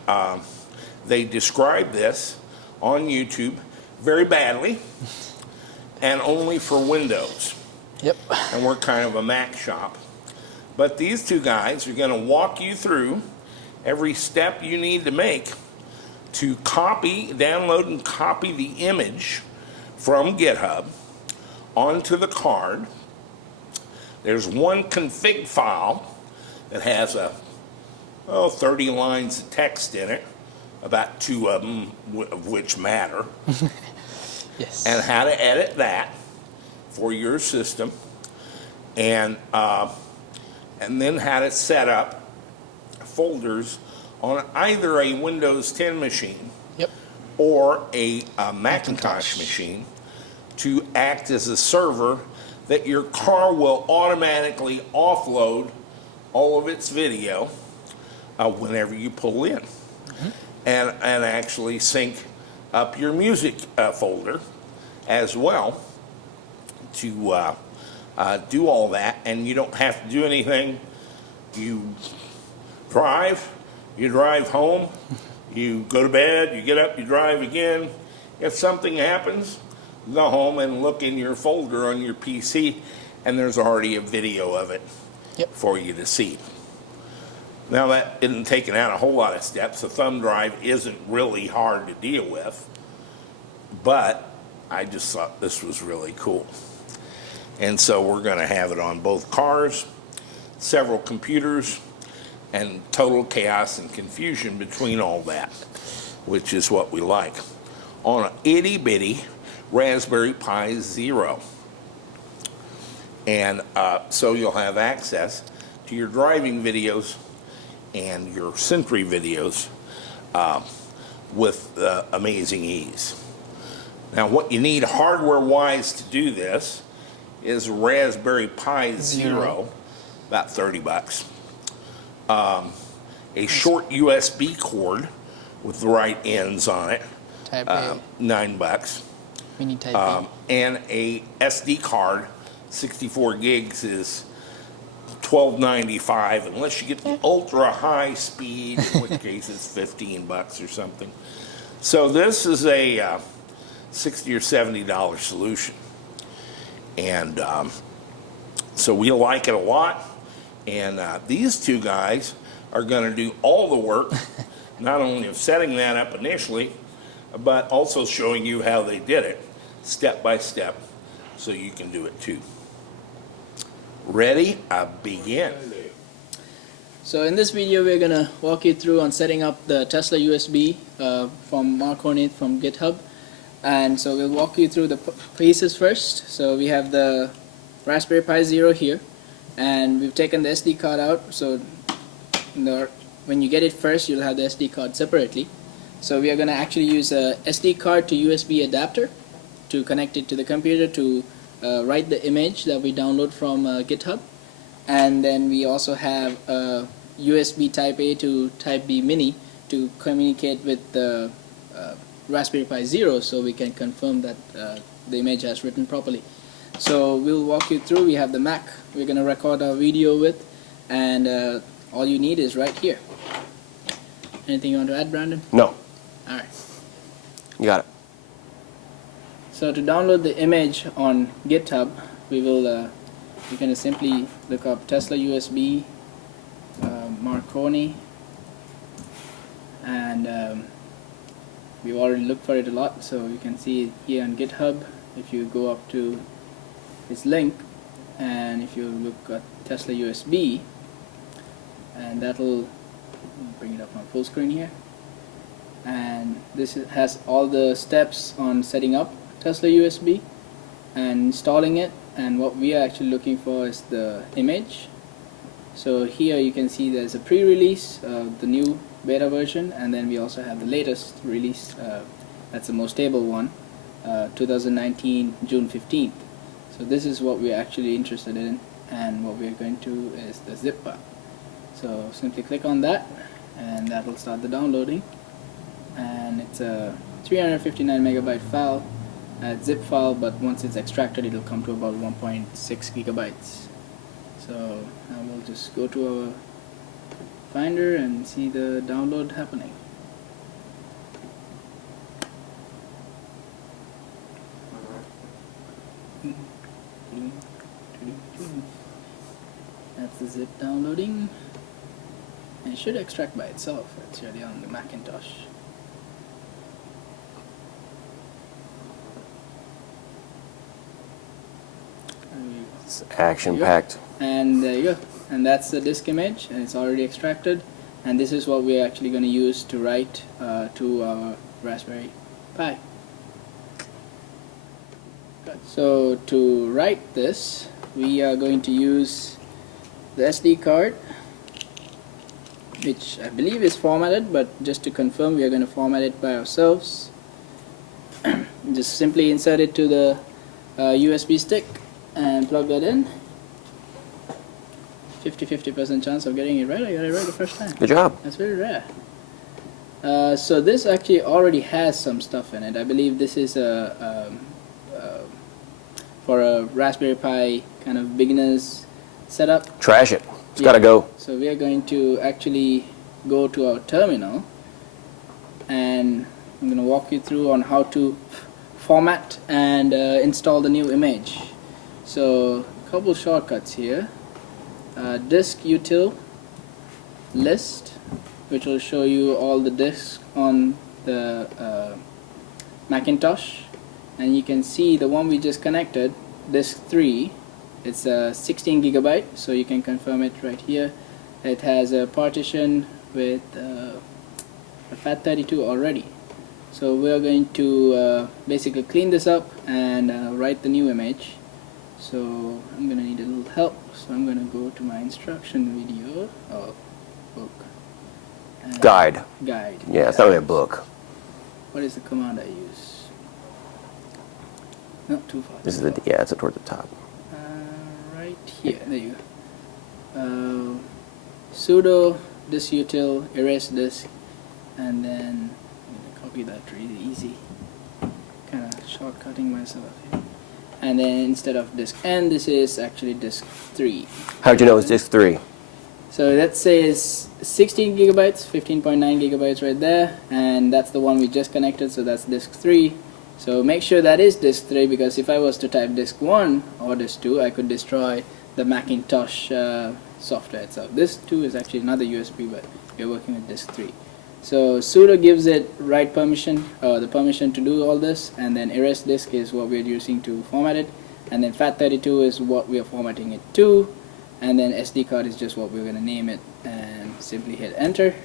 they describe this on YouTube very badly, and only for Windows. Yep. And we're kind of a Mac shop. But these two guys are going to walk you through every step you need to make to download and copy the image from GitHub onto the card. There's one config file that has 30 lines of text in it, about 2 of them of which matter. Yes. And how to edit that for your system, and then how to set up folders on either a Windows 10 machine or a Macintosh machine to act as a server that your car will automatically offload all of its video whenever you pull in, and actually sync up your music folder as well to do all that. And you don't have to do anything. You drive home, you go to bed, you get up, you drive again. If something happens, go home and look in your folder on your PC, and there's already a video of it for you to see. Now, that isn't taking out a whole lot of steps. The thumb drive isn't really hard to deal with, but I just thought this was really cool. And so we're going to have it on both cars, several computers, and total chaos and confusion between all that, which is what we like. On an itty bitty Raspberry Pi Zero. And so you'll have access to your driving videos and your Sentry videos with amazing ease. Now, what you need hardware-wise to do this is a Raspberry Pi Zero, about $30. A short USB cord with the right ends on it, Type A, $9. mini Type A. And a SD card, 64 gigs is $12.95, unless you get the ultra high speed, in which case it's $15 or something. So this is a $60 or $70 solution, and so we like it a lot. And these two guys are going to do all the work, not only of setting that up initially, but also showing you how they did it step by step, so you can do it too. Ready? Begin. So in this video, we're gonna walk you through on setting up the Tesla USB from Marconi from GitHub. And so we'll walk you through the pieces first. So we have the Raspberry Pi Zero here, and we've taken the SD card out. So when you get it first, you'll have the SD card separately. So we are gonna actually use a SD card to USB adapter to connect it to the computer to write the image that we download from GitHub. And then we also have a USB Type A to Type B mini to communicate with the Raspberry Pi Zero, so we can confirm that the image has written properly. So we'll walk you through. We have the Mac we're going to record our video with, and all you need is right here. Anything you want to add, Brandon? No. Alright. You got it. So to download the image on GitHub, we will you can simply look up Tesla USB Marconi, and we've already looked for it a lot, so you can see it here on GitHub. If you go up to this link, and if you look at Tesla USB, and that'll bring it up on full screen here, and this has all the steps on setting up Tesla USB and installing it. And what we are actually looking for is the image. So here you can see there's a pre-release of the new beta version, and then we also have the latest release, that's the most stable one, 2019 June 15th. So this is what we're actually interested in, and what we're going to is the zip file. So simply click on that, and that will start the downloading. And it's a 359 megabyte file, zip file, but once it's extracted, it'll come to about 1.6 gigabytes. So now we'll just go to our Finder and see the download happening. That's the zip downloading, and it should extract by itself. It's already on the Macintosh. It's action-packed. And there you go. And that's the disk image, and it's already extracted. And this is what we're actually going to use to write to our Raspberry Pi. So to write this, we are going to use the SD card, which I believe is formatted, but just to confirm, we are going to format it by ourselves. Just simply insert it to the USB stick and plug that in. 50% chance of getting it right. I got it right the first time. Good job. That's very rare. So this actually already has some stuff in it. I believe this is for a Raspberry Pi kind of beginner's setup. Trash it. It's got to go. So we are going to actually go to our terminal, and I'm going to walk you through on how to format and install the new image. So a couple shortcuts here. Disk util list, which will show you all the disks on the Macintosh, and you can see the one we just connected, disk 3, It's a 16 gigabyte, so you can confirm it right here. It has a partition with a FAT32 already. So we are going to basically clean this up and write the new image. So I'm gonna need a little help. So I'm gonna go to my instruction video or book. And Guide. Guide. Yeah, it's not really a book. What is the command I use? Not too far. This is the, yeah, it's toward the top. Right here. There you go. Sudo disutil erase disk, and then I'm gonna copy that really easy. Kind of shortcutting myself here. And then instead of disk N, this is actually disk 3. How'd you know it's disk 3? So that says 16 gigabytes, 15.9 gigabytes right there, and that's the one we just connected, so that's disk 3. So make sure that is disk 3, because if I was to type disk 1 or disk 2, I could destroy the Macintosh software itself. Disk 2 is actually another USB, but we're working with disk 3. So sudo gives it write permission, the permission to do all this, and then erase disk is what we're using to format it, and then FAT32 is what we are formatting it to, and then SD card is just what we're going to name it, and simply hit enter,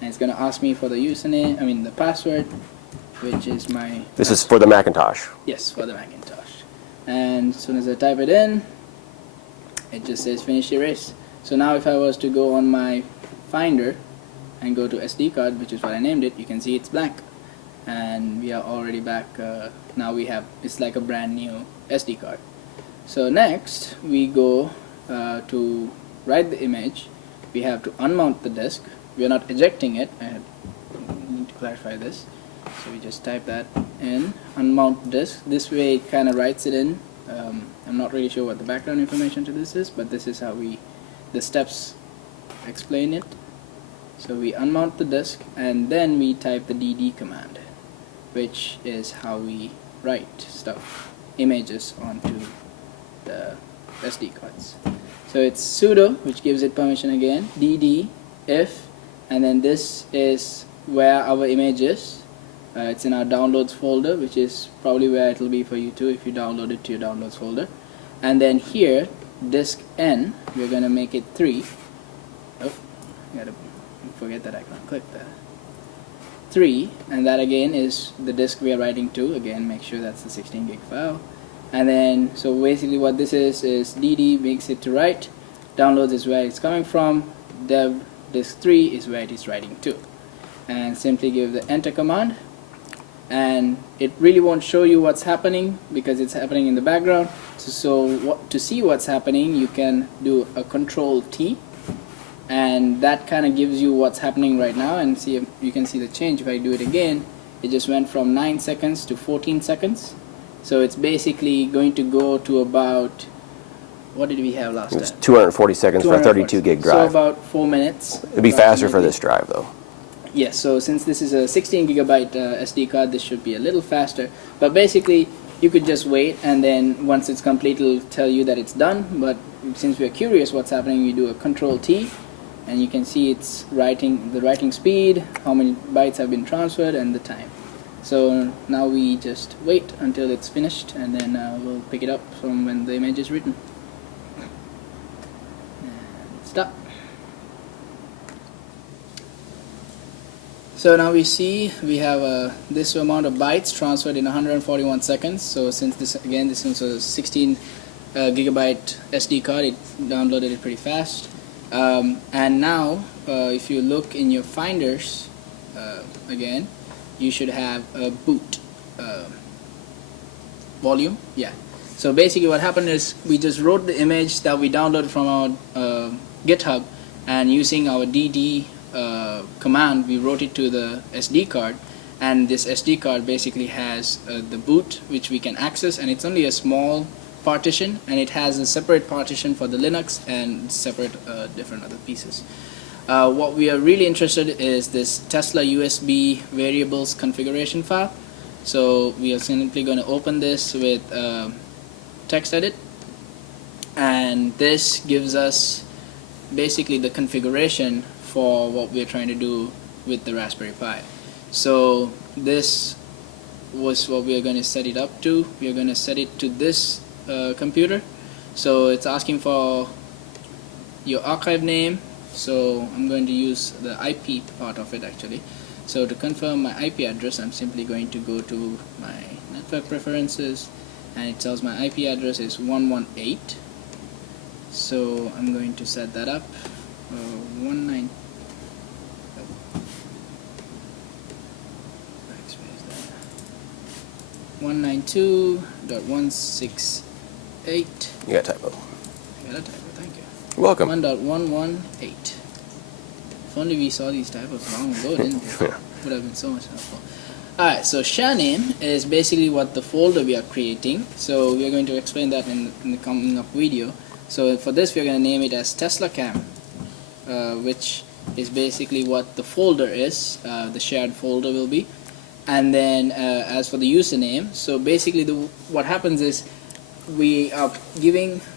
and it's going to ask me for the username, the password, which is my This is for the Macintosh. yes, for the Macintosh. And as soon as I type it in, it just says finish erase. So now if I was to go on my Finder and go to SD card, which is what I named it, you can see it's blank, and we are already back. Now we have, it's like a brand new SD card. So next we go to write the image. We have to unmount the disk. We are not ejecting it. I need to clarify this. So we just type that in, unmount disk. This way it kind of writes it in. I'm not really sure what the background information to this is, but this is how the steps explain it. So we unmount the disk, and then we type the dd command, which is how we write images onto the SD cards. So it's sudo, which gives it permission again, dd if, and then this is where our image is. It's in our downloads folder, which is probably where it will be for you too if you download it to your downloads folder. And then here, disk N, we're going to make it 3. Oh, gotta forget that I can't click that. 3, and that again is the disk we are writing to. Again, make sure that's the 16 gig file. And then, so basically what this is dd makes it to write, downloads is where it's coming from, dev disk 3 is where it is writing to. And simply give the enter command, and it really won't show you what's happening because it's happening in the background. So to see what's happening, you can do a Control T, and that kind of gives you what's happening right now, and see if you can see the change. If I do it again, it just went from 9 seconds to 14 seconds. So it's basically going to go to about, what did we have last It's time? 240 seconds for a 32 gig drive. So about 4 minutes. It'd be faster for approximately. this drive though. Yes, so since this is a 16 gigabyte SD card, this should be a little faster. But basically, you could just wait, and then once it's complete, it'll tell you that it's done. But since we're curious what's happening, we do a Control T, and you can see it's writing the writing speed, how many bytes have been transferred, and the time. So now we just wait until it's finished, and then we'll pick it up from when the image is written. And stop. So now we see we have this amount of bytes transferred in 141 seconds. So since this is a 16 gigabyte SD card, it downloaded it pretty fast. And now if you look in your finders again, you should have a boot volume. Yeah. So basically what happened is we just wrote the image that we downloaded from our GitHub, and using our dd command, we wrote it to the SD card, and this SD card basically has the boot, which we can access, and it's only a small partition, and it has a separate partition for the Linux and separate different other pieces. What we are really interested in is this Tesla USB variables configuration file. So we are simply going to open this with text edit, and this gives us basically the configuration for what we're trying to do with the Raspberry Pi. So this was what we are going to set it up to. We are going to set it to this computer. So it's asking for your archive name, so I'm going to use the IP part of it actually. So to confirm my IP address, I'm simply going to go to my network preferences, and it tells my IP address is 118. So I'm going to set that up. 192.168. You got a typo. I got a typo, thank you. You're welcome. 1.118. If only we saw these typos long ago, didn't we? Yeah. Would have been so much helpful. Alright, so share name is basically what the folder we are creating. So we are going to explain that in the coming up video. So for this we are going to name it as Tesla Cam, which is basically what the folder is, the shared folder will be. And then as for the username, so basically what happens is we are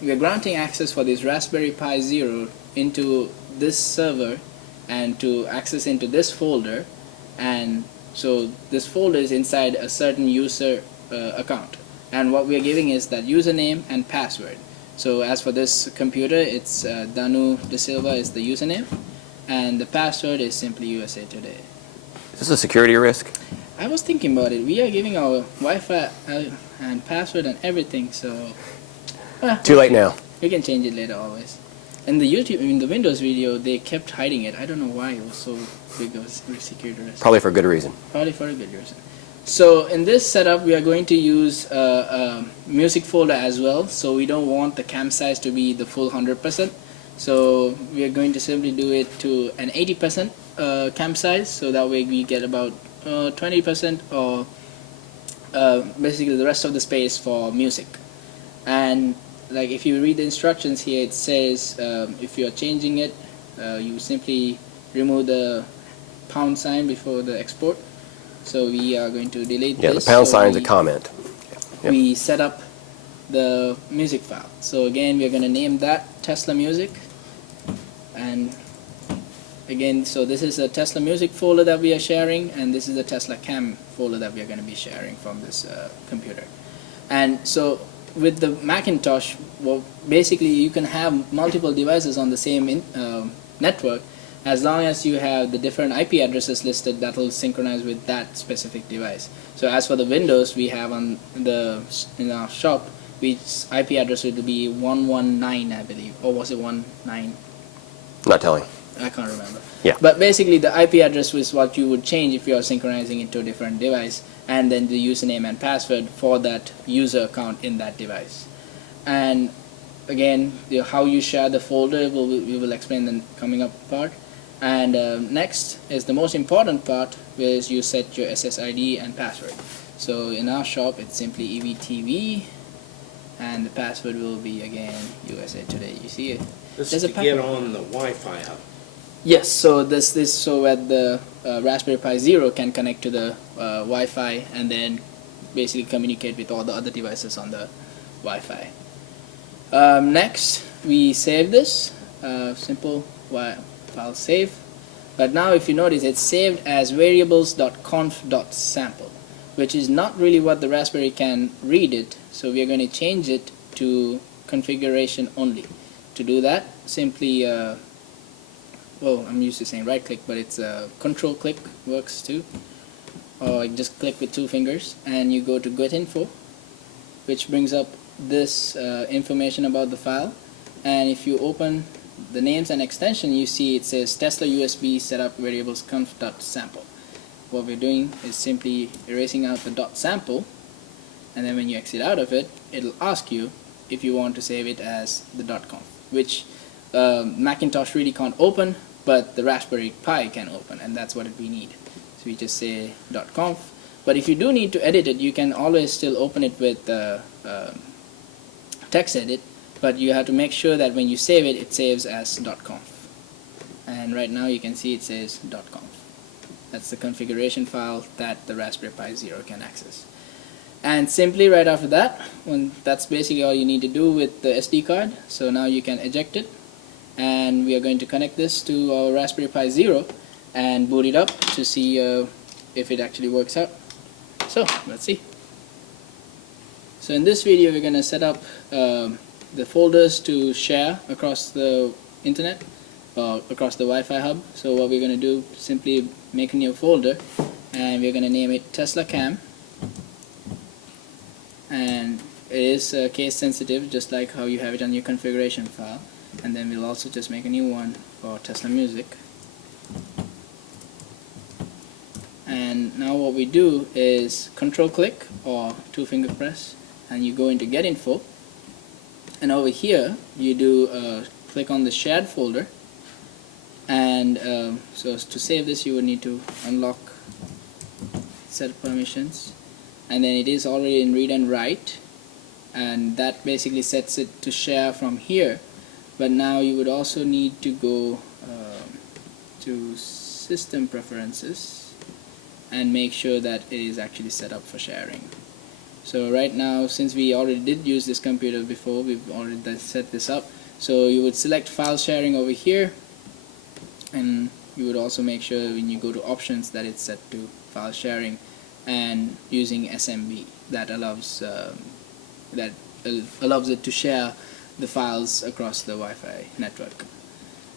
granting access for this Raspberry Pi Zero into this server and to access into this folder, and so this folder is inside a certain user account, and what we are giving is that username and password. So as for this computer, it's Danu De Silva is the username, and the password is simply USA Today. Is this a security risk? I was thinking about it. We are giving our Wi-Fi and password and everything, so Too late now. we can change it later always. In the Windows video, they kept hiding it. I don't know why it was so big of a security risk. Probably for good reason. Probably for a good reason. So in this setup, we are going to use a music folder as well. So we don't want the cam size to be the full 100%. So we are going to simply do it to an 80% cam size. So that way we get about 20% or basically the rest of the space for music. And like if you read the instructions here, it says if you are changing it, you simply remove the pound sign before the export. So we are going to delete this. Yeah, the pound So sign's a comment. Yep. we set up the music file. So again, we're going to name that Tesla Music, and again, so this is a Tesla Music folder that we are sharing, and this is the Tesla Cam folder that we are going to be sharing from this computer. And so with the Macintosh, well, basically you can have multiple devices on the same network, as long as you have the different IP addresses listed that will synchronize with that specific device. So as for the Windows, we have in our shop, which IP address would be 119, I believe, or was it 19? Not telling. I can't remember. Yeah. But basically the IP address was what you would change if you are synchronizing it to a different device, and then the username and password for that user account in that device. And again, how you share the folder we will explain in the coming up part. And next is the most important part, where you set your SSID and password. So in our shop, it's simply EVTV, and the password will be again USA Today. You see it? This There's is a to get pattern. on the Wi-Fi hub. Yes. So so that the Raspberry Pi Zero can connect to the Wi-Fi and then basically communicate with all the other devices on the Wi-Fi. Next, we save this simple file save. But now if you notice, it's saved as variables.conf.sample, which is not really what the Raspberry can read it. So we are going to change it to configuration only. To do that, simply well, I'm used to saying right click, but it's control click works too, or just click with 2 fingers and you go to get info, which brings up this information about the file. And if you open the names and extension, you see it says Tesla USB setup variables conf.sample. What we're doing is simply erasing out the .sample, and then when you exit out of it, it'll ask you if you want to save it as the .conf, which Macintosh really can't open, but the Raspberry Pi can open, and that's what we need. So we just say .conf. But if you do need to edit it, you can always still open it with text edit, but you have to make sure that when you save it, it saves as .conf. And right now you can see it says .conf. That's the configuration file that the Raspberry Pi Zero can access. And simply right after that, that's basically all you need to do with the SD card. So now you can eject it, and we are going to connect this to our Raspberry Pi Zero and boot it up to see if it actually works out. So let's see. So in this video we're going to set up the folders to share across the internet or across the Wi-Fi hub. So what we're going to do, simply make a new folder, and we're going to name it Tesla Cam, and it is case sensitive, just like how you have it on your configuration file. And then we'll also just make a new one for Tesla Music. And now what we do is control click or 2-finger press, and you go into get info, and over here you do click on the shared folder, and so to save this you would need to unlock set permissions, and then it is already in read and write, and that basically sets it to share from here. But now you would also need to go to system preferences and make sure that it is actually set up for sharing. So right now, since we already did use this computer before, we've already set this up. So you would select file sharing over here, and you would also make sure when you go to options that it's set to file sharing and using SMB. That allows it to share the files across the Wi-Fi network.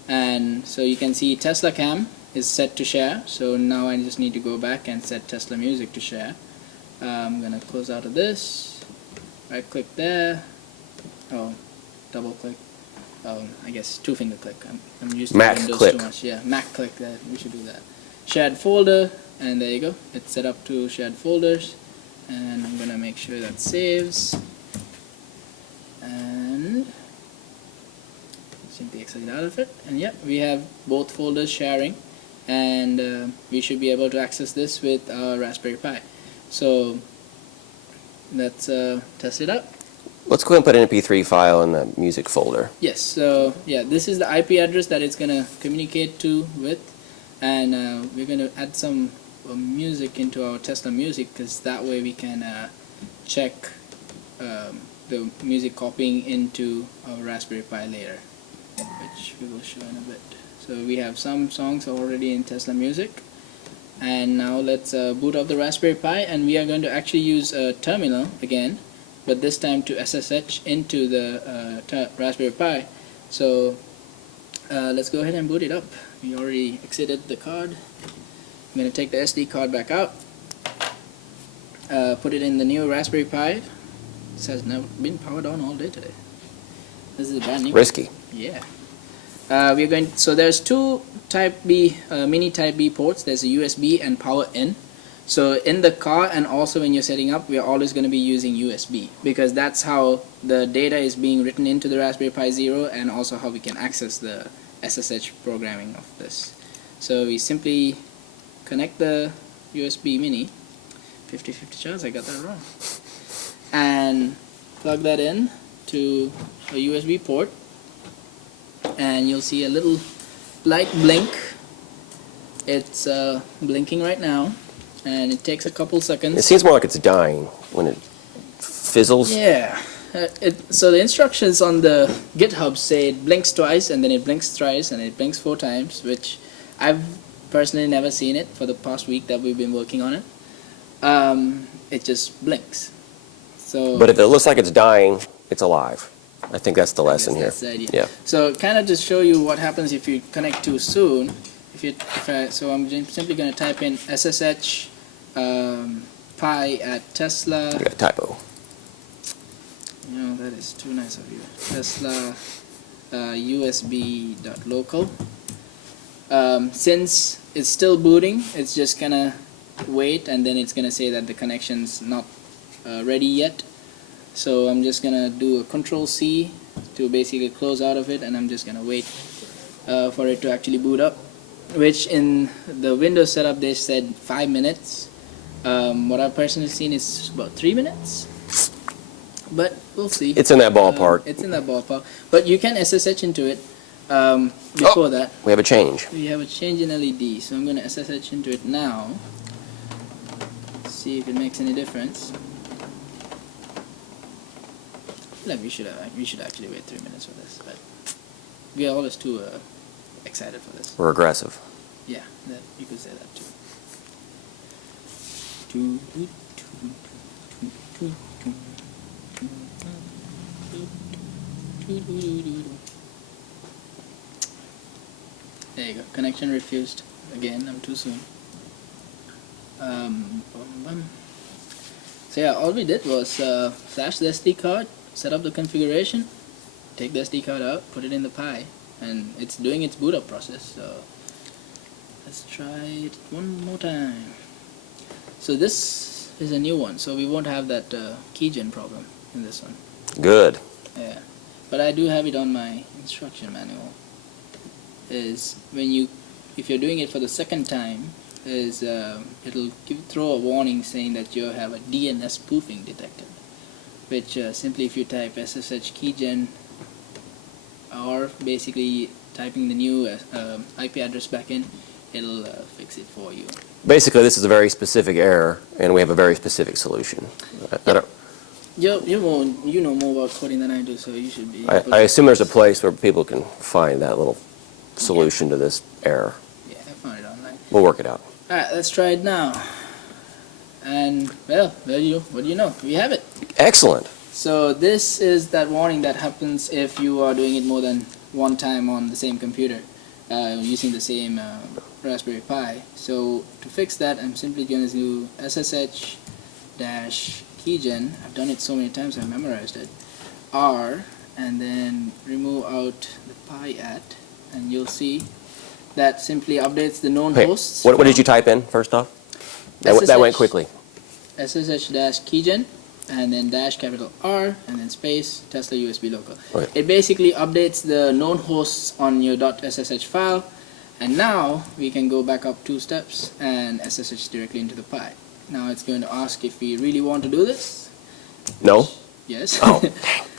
And so you can see Tesla Cam is set to share. So now I just need to go back and set Tesla Music to share. I'm gonna close out of this, right click there, double click, I guess 2-finger click. I'm used to Mac Windows click. too much. Yeah, Mac click, that we should do that. Shared folder, and there you go, it's set up to shared folders, and I'm gonna make sure that saves, and simply exit out of it, and yeah, we have both folders sharing, and we should be able to access this with our Raspberry Pi. So let's test it out. Let's go ahead and put an MP3 file in the music folder. Yes, so yeah, this is the IP address that it's gonna communicate to with, and we're gonna add some music into our Tesla Music, because that way we can check the music copying into our Raspberry Pi later, which we will show in a bit. So we have some songs already in Tesla Music, and now let's boot up the Raspberry Pi, and we are going to actually use a terminal again, but this time to SSH into the Raspberry Pi. So let's go ahead and boot it up. We already exited the card. I'm going to take the SD card back out, put it in the new Raspberry Pi. This has never been powered on all day today. This is a brand new. Risky. Yeah. We're going. So there's two Type B, mini Type B ports. There's a USB and power in. So in the car and also when you're setting up, we're always going to be using USB, because that's how the data is being written into the Raspberry Pi Zero, and also how we can access the SSH programming of this. So we simply connect the USB mini, 50-50 chance I got that wrong, and plug that in to a USB port, and you'll see a little light blink. It's blinking right now, and it takes a couple seconds. It seems more like it's dying when it fizzles. Yeah. So the instructions on the GitHub say it blinks twice, and then it blinks thrice, and it blinks 4 times, which I've personally never seen it for the past week that we've been working on it. It just blinks. So. But if it looks like it's dying, it's alive. I think that's the lesson here. That's the idea. Yeah. So kind of to show you what happens if you connect too soon. So I'm simply going to type in SSH Pi at Tesla. You got a typo. That is too nice of you. Tesla USB.local. Since it's still booting, it's just gonna wait, and then it's gonna say that the connection's not ready yet. So I'm just gonna do a Control-C to basically close out of it, and I'm just gonna wait for it to actually boot up, which in the Windows setup they said 5 minutes. What I've personally seen is about 3 minutes, but we'll see. It's in that ballpark. It's in that ballpark, but you can SSH into it. Before that, We have a change. we have a change in LED, so I'm going to SSH into it now. See if it makes any difference. I feel like we should actually wait 3 minutes for this, but we are always too excited for this. We're aggressive. Yeah, you could say that too. There you go. Connection refused. Again, I'm too soon. So yeah, all we did was flash the SD card, set up the configuration, take the SD card out, put it in the Pi, and it's doing its boot up process. So let's try it one more time. So this is a new one, so we won't have that keygen problem in this one. Good. Yeah, but I do have it on my instruction manual. Is when you, if you're doing it for the second time, is it'll throw a warning saying that you have a DNS spoofing detected, which simply if you type SSH keygen or basically typing the new IP address back in, it'll fix it for you. Basically, this is a very specific error, and we have a very specific solution. I don't. You know more about coding than I do, so you should be. I assume there's a place where people can find that little solution to this error. Yeah, I found it online. We'll work it out. Alright, let's try it now. And, well, what do you know? We have it. Excellent. So this is that warning that happens if you are doing it more than one time on the same computer, using the same Raspberry Pi. So to fix that, I'm simply going to do SSH-keygen. I've done it so many times I've memorized it. R, and then remove out the pi at, and you'll see that simply updates the known Hey, hosts. what did you type in first off? That went quickly. SSH-keygen, and then dash capital R, and then space Tesla USB local. Okay. It basically updates the known hosts on your .ssh file, and now we can go back up 2 steps and SSH directly into the Pi. Now it's going to ask if we really want to do this. No? Yes. Oh.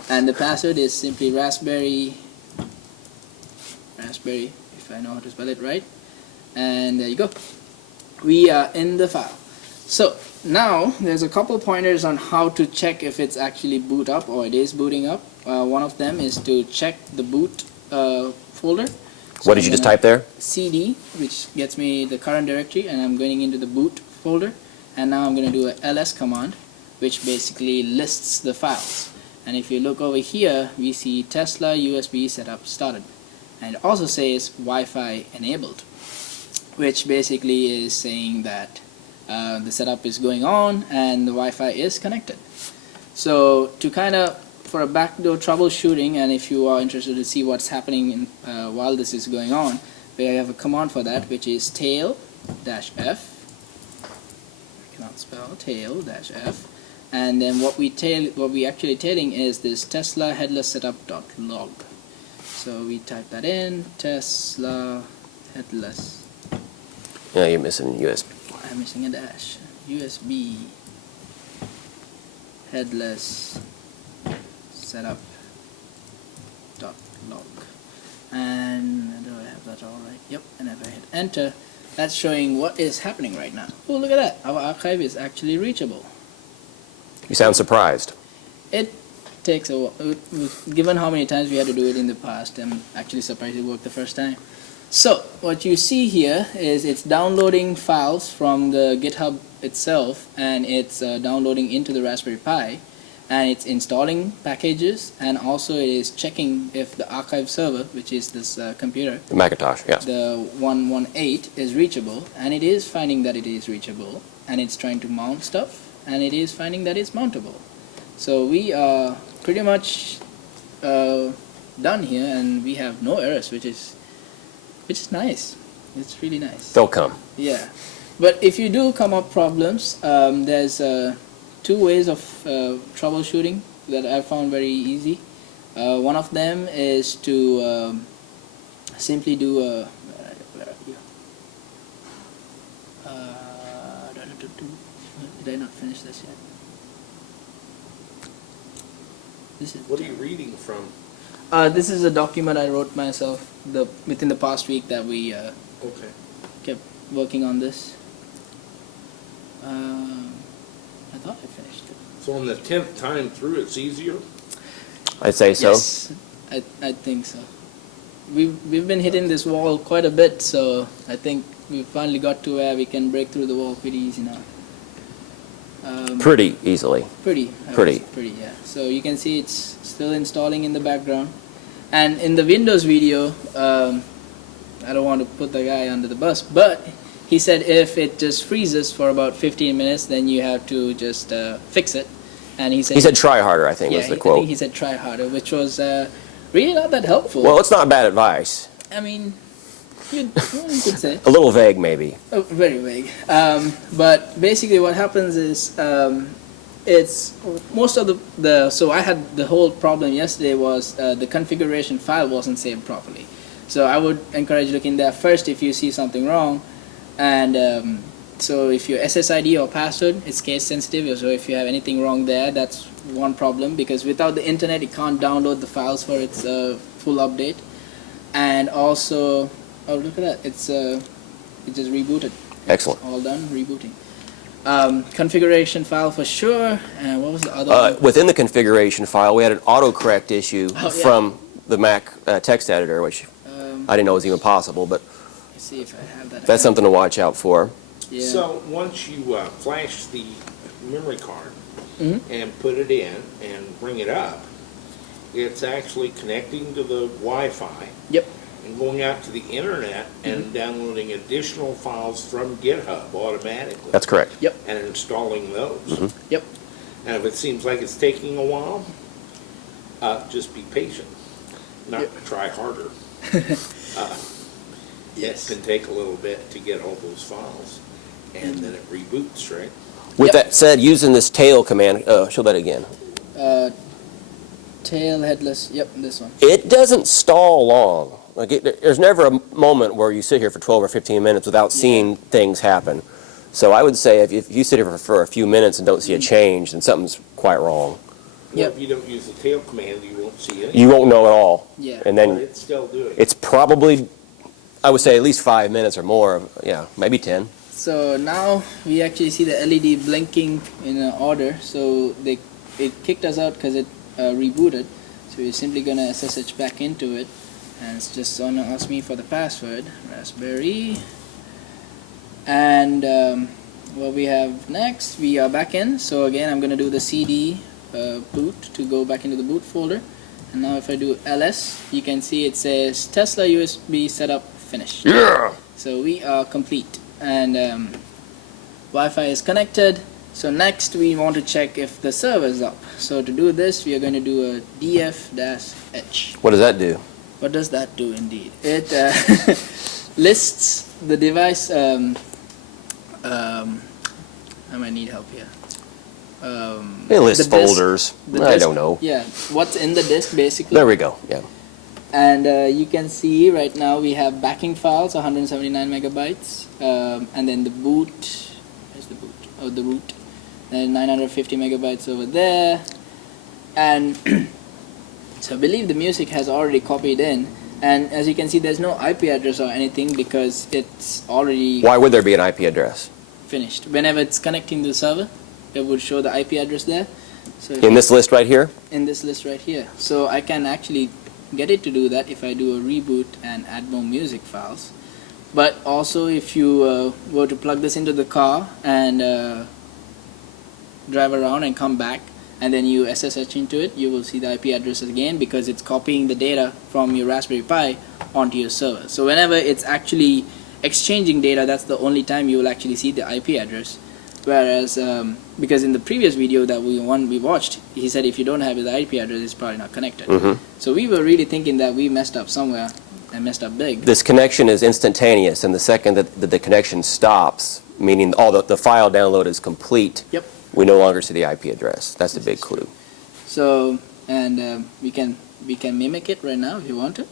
And the password is simply raspberry, if I know how to spell it right. And there you go. We are in the file. So now there's a couple pointers on how to check if it's actually boot up or it is booting up. One of them is to check the boot folder. So What did you just type there? CD, which gets me the current directory, and I'm going into the boot folder. And now I'm going to do a ls command, which basically lists the files. And if you look over here, we see Tesla USB setup started. And it also says Wi-Fi enabled, which basically is saying that the setup is going on and the Wi-Fi is connected. So to kind of, for a backdoor troubleshooting, and if you are interested to see what's happening while this is going on, we have a command for that, which is tail-f. I cannot spell tail-f. And then what we actually tailing is this Tesla headless setup.log. So we type that in, Tesla headless. Yeah, you're missing USB. I'm missing a dash. USB headless setup.log. And do I have that all right? Yep. And if I hit enter, that's showing what is happening right now. Oh, look at that. Our archive is actually reachable. You sound surprised. It takes a while. Given how many times we had to do it in the past, I'm actually surprised it worked the first time. So what you see here is it's downloading files from the GitHub itself, and it's downloading into the Raspberry Pi, and it's installing packages, and also it is checking if the archive server, which is this computer, The Macintosh, yes. the 118, is reachable, and it is finding that it is reachable, and it's trying to mount stuff, and it is finding that it's mountable. So we are pretty much done here, and we have no errors, which is nice. It's really nice. They'll come. Yeah, but if you do come up problems, there's 2 ways of troubleshooting that I found very easy. One of them is to simply do a where are you? Did I not finish this yet? This is. What are you reading from? This is a document I wrote myself within the past week that we Okay. kept working on this. I thought I finished it. So on the 10th time through, it's easier? I'd say so. Yes, I think so. We've been hitting this wall quite a bit, so I think we finally got to where we can break through the wall pretty easy now. Pretty easily. Pretty. Pretty. Pretty, yeah. So you can see it's still installing in the background. And in the Windows video, I don't want to put the guy under the bus, but he said if it just freezes for about 15 minutes, then you have to just fix it. And he said try harder, I think was the I quote. think he said try harder, which was really not that helpful. Well, it's not bad advice. I mean, you could say. A little vague, maybe. Oh, very vague. But basically what happens is it's most of so I had the whole problem yesterday was the configuration file wasn't saved properly. So I would encourage looking there first if you see something wrong. And so if your SSID or password, it's case sensitive. So if you have anything wrong there, that's one problem, because without the internet, it can't download the files for its full update. And also, oh, look at that. It just rebooted. Excellent. All done, rebooting. Configuration file for sure. And what was the other one? Within the configuration file, we had an autocorrect issue Oh, yeah. from the Mac text editor, which I didn't know was even possible, but Let's see if I have that. that's something to watch out for. Yeah. So once you flash the memory card Mhm. and put it in and bring it up, it's actually connecting to the Wi-Fi Yep. and going out to the internet and downloading additional files from GitHub automatically. That's correct. Yep. And installing those. Yep. And if it seems like it's taking a while, just be patient, not try harder. Yes. It can take a little bit to get all those files, and then it reboots, right? With Yep. that said, using this tail command, show that again. Tail headless. Yep, this one. It doesn't stall long. Like there's never a moment where you sit here for 12 or 15 minutes without seeing things happen. So I would say if you sit here for a few minutes and don't see a change, then something's quite wrong. Well, Yep. if you don't use the tail command, you won't see it. You won't know at all. Yeah. And But then it's still doing it. it's probably, I would say at least 5 minutes or more. Yeah, maybe 10. So now we actually see the LED blinking in order. So it kicked us out because it rebooted. So we're simply gonna SSH back into it, and it's just gonna ask me for the password, Raspberry. And what we have next, we are back in. So again, I'm gonna do the CD boot to go back into the boot folder. And now if I do ls, you can see it says Tesla USB setup finished. Yeah. So we are complete, and Wi-Fi is connected. So next we want to check if the server is up. So to do this, we are going to do a df-h. What does that do? What does that do indeed? It lists the device. I might need help here. It lists the disk- folders. the I disk- don't know. Yeah, what's in the disk basically. There we go. Yeah. And you can see right now we have backing files, 179 megabytes, and then the boot. Where's the boot? Oh, the root. And 950 megabytes over there. And so I believe the music has already copied in. And as you can see, there's no IP address or anything because it's already Why would there be an IP address? finished. Whenever it's connecting to the server, it would show the IP address there. So if In this list right here? in this list right here. So I can actually get it to do that if I do a reboot and add more music files. But also if you were to plug this into the car and drive around and come back and then you SSH into it, you will see the IP address again because it's copying the data from your Raspberry Pi onto your server. So whenever it's actually exchanging data, that's the only time you will actually see the IP address. Whereas, because in the previous video that we watched, he said if you don't have the IP address, it's probably not connected. So we were really thinking that we messed up somewhere and messed up big. This connection is instantaneous, and the second that the connection stops, meaning all the file download is complete, Yep. we no longer see the IP address. That's the big clue. So, and we can mimic it right now if you want to,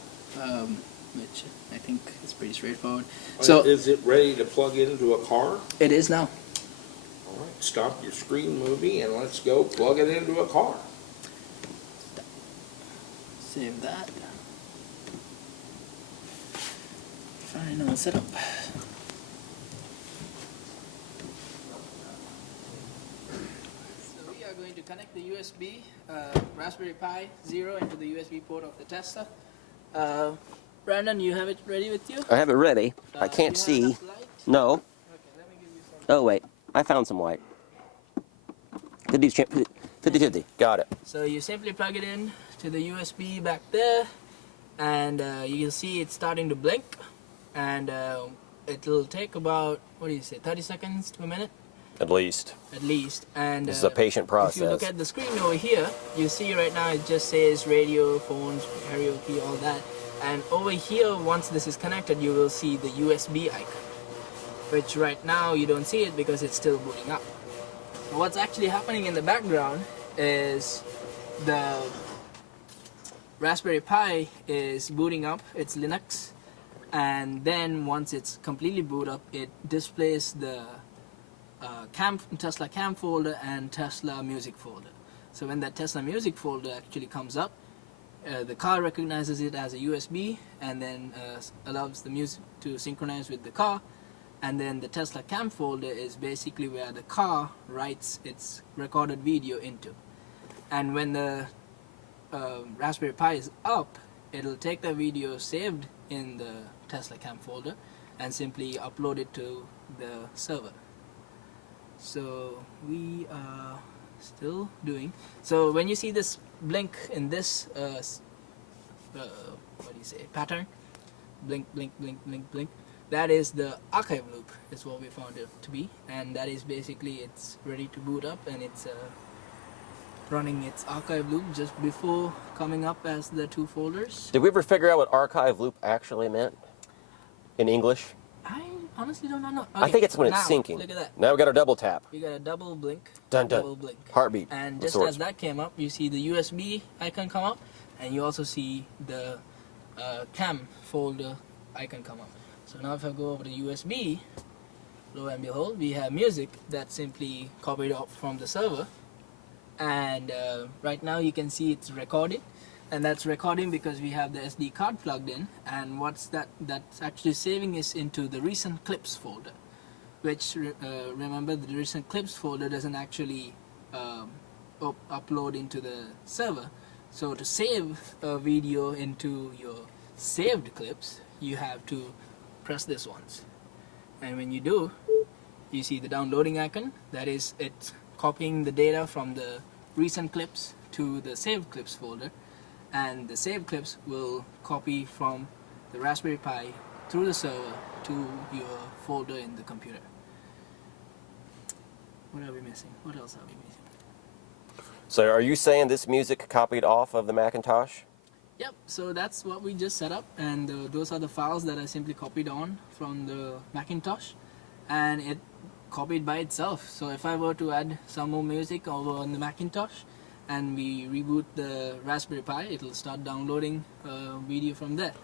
which I think is pretty straightforward. So is it ready to plug into a car? it is now. All right, stop your screen movie and let's go plug it into a car. Save that. Final setup. So we are going to connect the USB Raspberry Pi 0 into the USB port of the Tesla. Brandon, you have it ready with you? I have it ready. I Do you can't have see. enough light? No. Okay, let me give you some. Oh, wait. I found some light. 50-50. Got it. So you simply plug it in to the USB back there, and you can see it's starting to blink, and it'll take about, what do you say, 30 seconds to a minute? At least. At least. And This is a patient process. If you look at the screen over here, you see right now it just says radio, phones, karaoke, all that. And over here, once this is connected, you will see the USB icon, which right now you don't see it because it's still booting up. So what's actually happening in the background is the Raspberry Pi is booting up its Linux, and then once it's completely booted up, it displays the Tesla cam folder and Tesla music folder. So when that Tesla music folder actually comes up, the car recognizes it as a USB and then allows the music to synchronize with the car. And then the Tesla cam folder is basically where the car writes its recorded video into. And when the Raspberry Pi is up, it'll take the video saved in the Tesla cam folder and simply upload it to the server. So we are still doing. So when you see this blink in this what do you say, pattern, blink, blink, blink, blink, blink, that is the archive loop, is what we found it to be. And that is basically, it's ready to boot up, and it's running its archive loop just before coming up as the two folders. Did we ever figure out what archive loop actually meant in English? I honestly don't know. I think it's when it's now, syncing. Look at that. Now we got our double tap. You got a double blink, Dun, dun. double blink. Heartbeat. And of just sorts. as that came up, you see the USB icon come up, and you also see the cam folder icon come up. So now if I go over to USB, lo and behold, we have music that's simply copied off from the server. And right now you can see it's recording, and that's recording because we have the SD card plugged in. And what's that's actually saving is into the recent clips folder, which remember, the recent clips folder doesn't actually upload into the server. So to save a video into your saved clips, you have to press this once, and when you do, you see the downloading icon. That is, it's copying the data from the recent clips to the saved clips folder, and the saved clips will copy from the Raspberry Pi through the server to your folder in the computer. What are we missing? What else are we missing? So are you saying this music copied off of the Macintosh? Yep, so that's what we just set up, and those are the files that I simply copied on from the Macintosh, and it copied by itself. So if I were to add some more music over on the Macintosh and we reboot the Raspberry Pi, it'll start downloading video from there.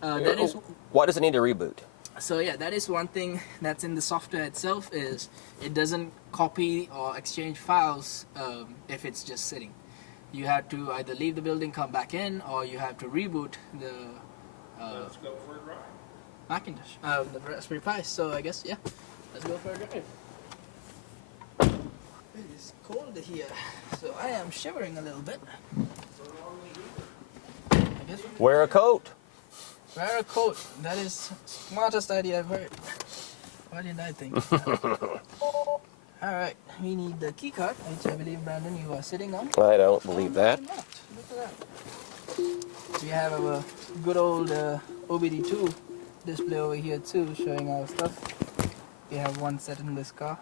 That is, why does it need to reboot? so yeah, that is one thing that's in the software itself, is it doesn't copy or exchange files if it's just sitting. You have to either leave the building, come back in, or you have to reboot the Let's go for a drive. Macintosh, the Raspberry Pi. So I guess, yeah, let's go for a drive. It is cold here, so I am shivering a little bit. I guess Wear a coat. wear a coat. That is smartest idea I've heard. Why didn't I think of that? Alright, we need the key card, which I believe, Brandon, you are sitting on. I don't believe that. Look at that. We have our good old OBD2 display over here too, showing our stuff. We have one set in this car.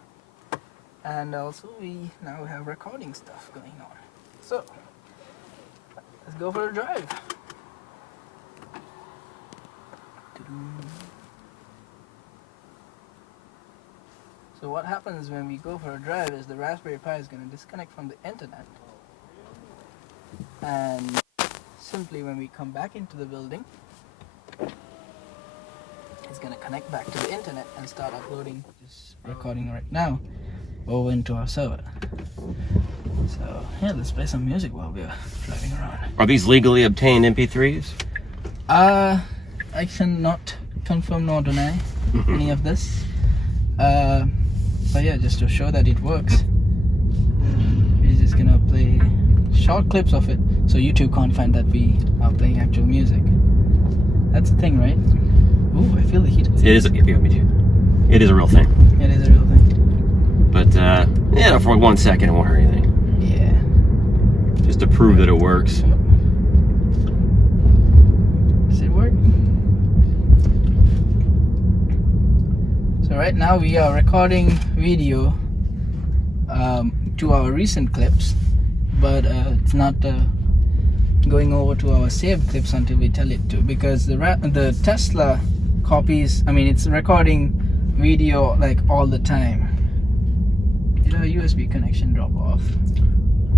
And also we now have recording stuff going on. So, let's go for a drive. So what happens when we go for a drive is the Raspberry Pi is going to disconnect from the internet. And simply when we come back into the building, it's going to connect back to the internet and start uploading this recording right now over into our server. So yeah, let's play some music while we're driving around. Are these legally obtained MP3s? I cannot confirm nor deny any of this. But yeah, just to show that it works, we're just gonna play short clips of it so YouTube can't find that we are playing actual music. That's the thing, right? Ooh, I feel the heat. It is. Yeah, me too. It is a real thing. It is a real thing. But yeah, for 1 second it won't hurt anything. Yeah. Just to prove that it works. Does it work? So right now we are recording video to our recent clips, but it's not going over to our saved clips until we tell it to, because the Tesla copies, I mean, it's recording video like all the time. Did our USB connection drop off?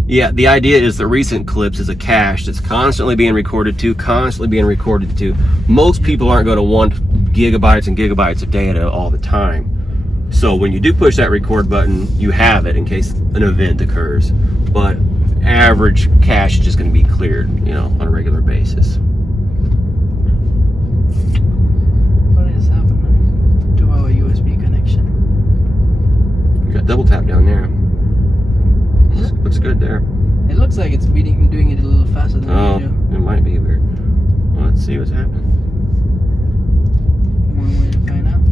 Yeah, the idea is the recent clips is a cache that's constantly being recorded to. Most people aren't going to want gigabytes and gigabytes of data all the time. So when you do push that record button, you have it in case an event occurs. But average cache is just going to be cleared, on a regular basis. What is happening to our USB connection? You got double tap down there. Looks good there. It looks like it's doing it a little faster than usual. It might be weird. Well, let's see what's happening. One way to find out.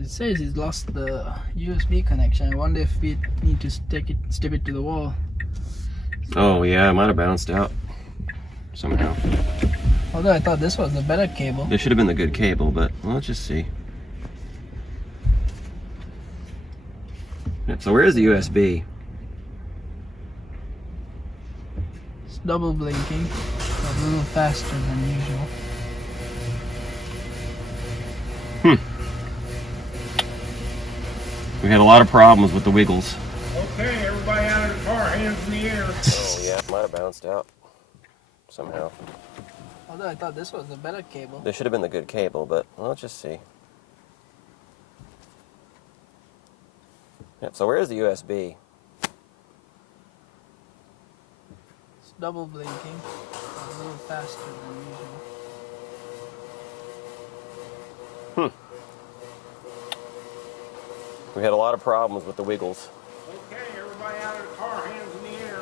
It says he's lost the USB connection. I wonder if we need to stick it to the wall. Oh yeah, it might have bounced out somehow. Although I thought this was the better cable. This should have been the good cable, but well, let's just see. Yeah, so where is the USB? It's double blinking, a little faster than usual. We had a lot of problems with the wiggles. Okay, everybody out of the car, hands in the air. Oh yeah, it might have bounced out somehow. Although I thought this was the better cable. This should have been the good cable, but well, let's just see. Yeah, so where is the USB? It's double blinking, a little faster than usual. We had a lot of problems with the wiggles. Okay, everybody out of the car, hands in the air.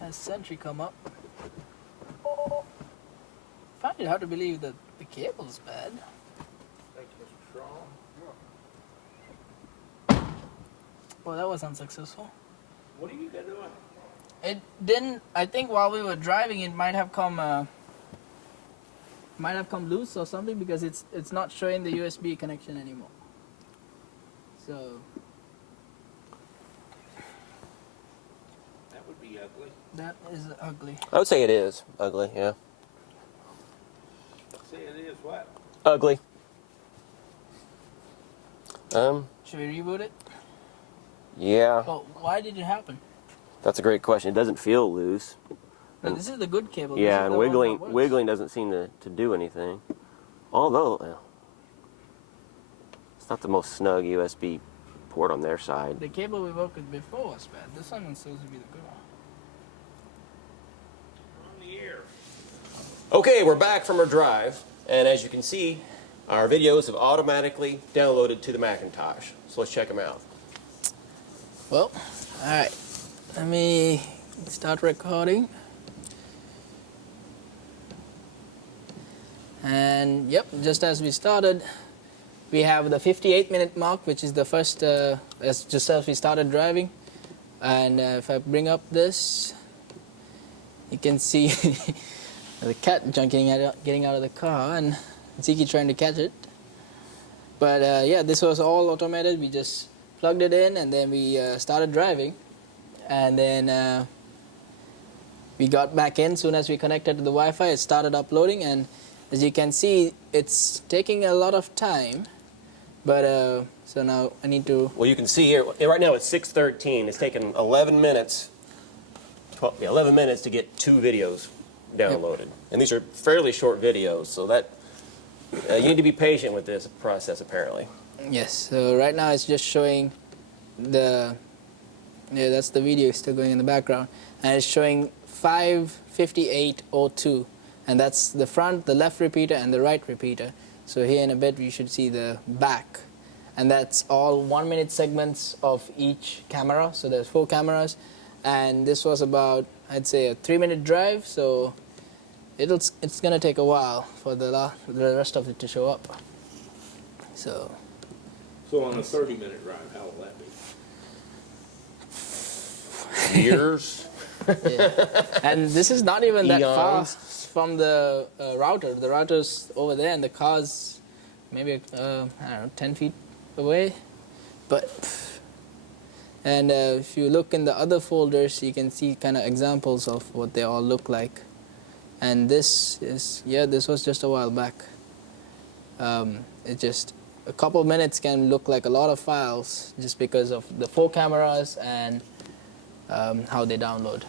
Has Sentry come up? Find it hard to believe that the cable's bad. Thank you, Mr. Shaw. Well, that was unsuccessful. What are you doing? It didn't. I think while we were driving, it might have come loose or something, because it's not showing the USB connection anymore. So That would be ugly. that is ugly. I would say it is ugly, yeah. Say it is what? Ugly. Should we reboot it? Yeah, Well, why did it happen? that's a great question. It doesn't feel loose. But this is the good cable. This Yeah, is and the one that works. wiggling doesn't seem to do anything. Although, it's not the most snug USB port on their side. The cable we worked with before was bad. This one was supposed to be the good one. On the air. Okay, we're back from our drive, and as you can see, our videos have automatically downloaded to the Macintosh. So let's check them out. Well, alright. Let me start recording. And yep, just as we started, we have the 58-minute mark, which is the first, just as we started driving. And if I bring up this, you can see the cat getting out of the car, and Ziki trying to catch it. But yeah, this was all automated. We just plugged it in, and then we started driving. And then we got back in. Soon as we connected to the Wi-Fi, it started uploading, and as you can see, it's taking a lot of time. But so now I need to. Well, you can see here, right now it's 6:13. It's taken 11 minutes, 11 minutes to get 2 videos downloaded. Yep. And these are fairly short videos, so that you need to be patient with this process, apparently. Yes, so right now it's just showing the, yeah, that's the video still going in the background, and it's showing 5:58:02, and that's the front, the left repeater, and the right repeater. So here in a bit you should see the back, and that's all 1-minute segments of each camera. So there's 4 cameras, and this was about, I'd say, a 3-minute drive. So it's gonna take a while for the rest of it to show up. So So on a 30-minute drive, how will that be? Years. and this is not even that Eons. fast from the router. The router's over there, and the car's maybe I don't know, 10 feet away. But and if you look in the other folders, you can see kind of examples of what they all look like. And this was just a while back. It just a couple minutes can look like a lot of files just because of the 4 cameras and how they download.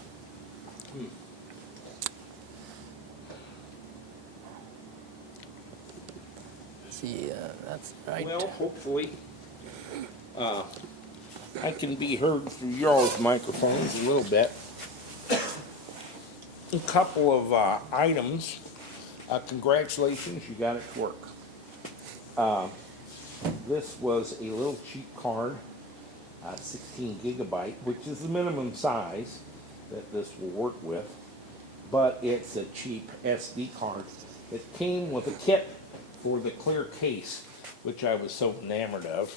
See, that's right. Well, hopefully, I can be heard through y'all's microphones a little bit. A couple of items. Congratulations, you got it to work. This was a little cheap card, 16 gigabyte, which is the minimum size that this will work with, but it's a cheap SD card. It came with a kit for the clear case, which I was so enamored of.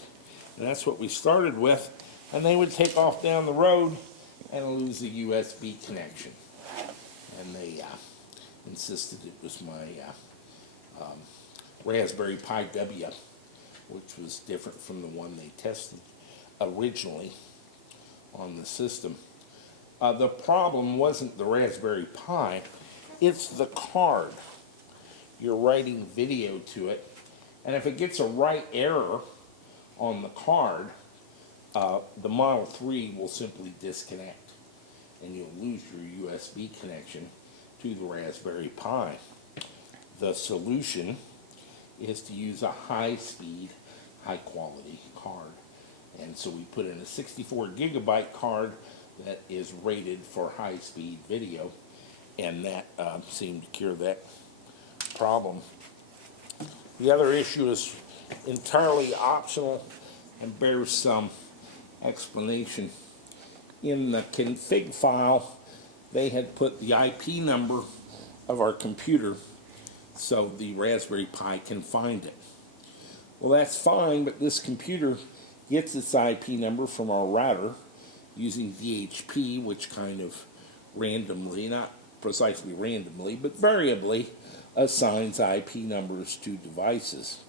And that's what we started with, and they would take off down the road and lose the USB connection. And they insisted it was my Raspberry Pi W, which was different from the one they tested originally on the system. The problem wasn't the Raspberry Pi, it's the card. You're writing video to it, and if it gets a write error on the card, the Model 3 will simply disconnect, and you'll lose your USB connection to the Raspberry Pi. The solution is to use a high-speed, high-quality card. And so we put in a 64 gigabyte card that is rated for high-speed video, and that seemed to cure that problem. The other issue is entirely optional and bears some explanation. In the config file, they had put the IP number of our computer so the Raspberry Pi can find it. Well, that's fine, but this computer gets its IP number from our router using DHP, which kind of randomly, not precisely randomly, but variably assigns IP numbers to devices.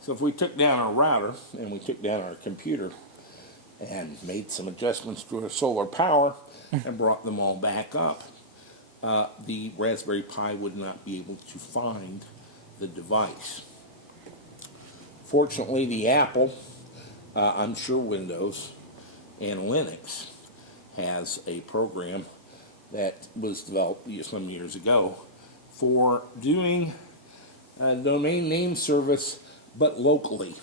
So if we took down our router and we took down our computer and made some adjustments to our solar power and brought them all back up, the Raspberry Pi would not be able to find the device. Fortunately, the Apple, I'm sure Windows and Linux, has a program that was developed some years ago for doing a domain name service, but locally.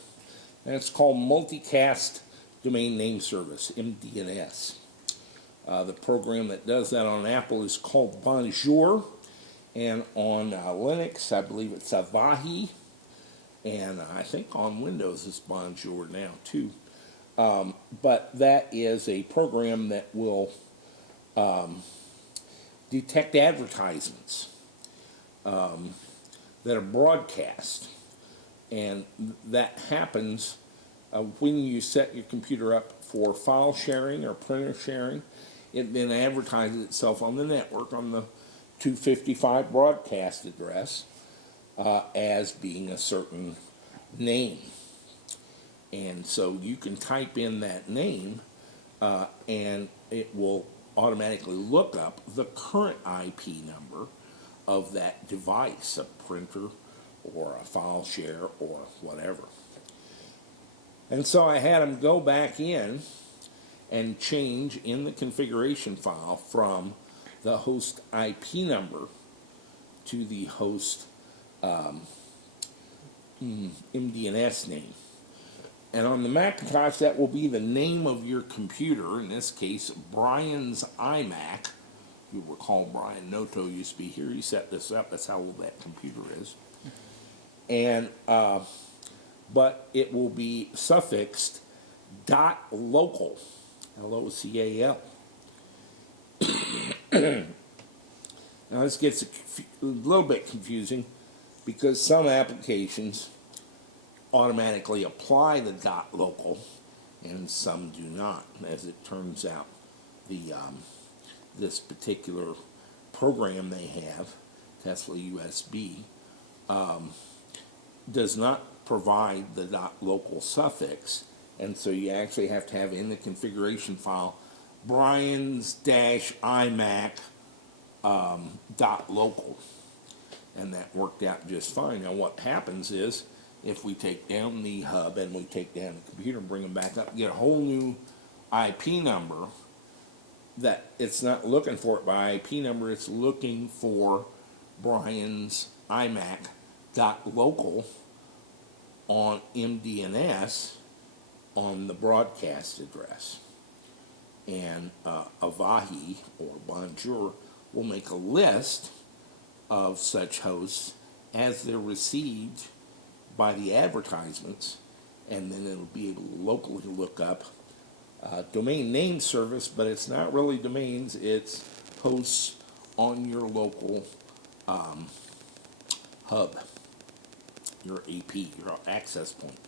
And it's called Multicast Domain Name Service, MDNS. The program that does that on Apple is called Bonjour, and on Linux, I believe it's Avahi, and I think on Windows it's Bonjour now too. But that is a program that will detect advertisements that are broadcast, and that happens when you set your computer up for file sharing or printer sharing. It then advertises itself on the network on the 255 broadcast address as being a certain name. And so you can type in that name and it will automatically look up the current IP number of that device, a printer or a file share or whatever. And so I had them go back in and change in the configuration file from the host IP number to the host MDNS name. And on the Macintosh, that will be the name of your computer, in this case, Brian's iMac. If you recall, Brian Noto used to be here. He set this up. That's how old that computer is. And, but it will be suffixed .local, L-O-C-A-L. Now this gets a little bit confusing because some applications automatically apply the dot local and some do not. As it turns out, the this particular program they have, Tesla USB, does not provide the dot local suffix, and so you actually have to have in the configuration file Brian's iMac dot local, and that worked out just fine. Now what happens is if we take down the hub and we take down the computer and bring them back up, get a whole new IP number that it's not looking for it by IP number, it's looking for Brian's iMac dot local on MDNS on the broadcast address. And Avahi or Bonjour will make a list of such hosts as they're received by the advertisements, and then it'll be able to locally look up domain name service, but it's not really domains, it's hosts on your local hub, your AP, your access point.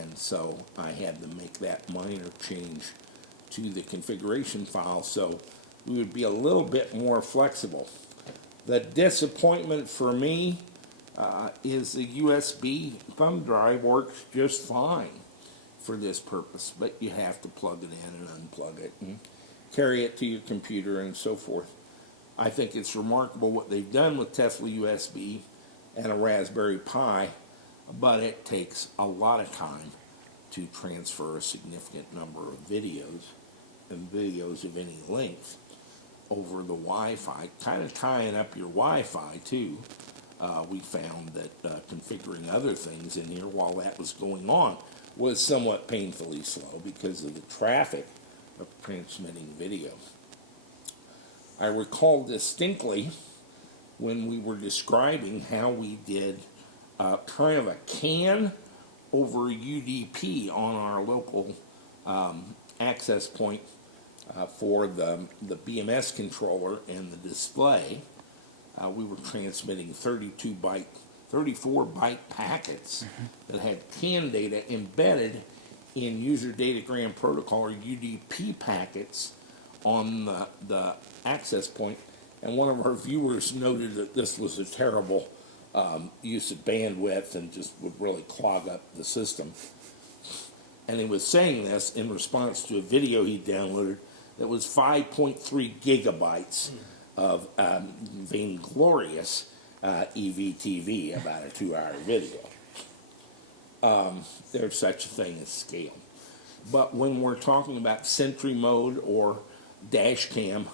And so I had to make that minor change to the configuration file so we would be a little bit more flexible. The disappointment for me is the USB thumb drive works just fine for this purpose, but you have to plug it in and unplug it and carry it to your computer and so forth. I think it's remarkable what they've done with Tesla USB and a Raspberry Pi, but it takes a lot of time to transfer a significant number of videos, and videos of any length, over the Wi-Fi, kind of tying up your Wi-Fi too. We found that configuring other things in here while that was going on was somewhat painfully slow because of the traffic of transmitting video. I recall distinctly when we were describing how we did kind of a CAN over UDP on our local access point for the BMS controller and the display. We were transmitting 34 byte packets that had CAN data embedded in user datagram protocol or UDP packets on the access point. And one of our viewers noted that this was a terrible use of bandwidth and just would really clog up the system. And he was saying this in response to a video he downloaded that was 5.3 gigabytes of vainglorious EVTV, about a 2-hour video. There's such a thing as scale. But when we're talking about Sentry mode or dash cam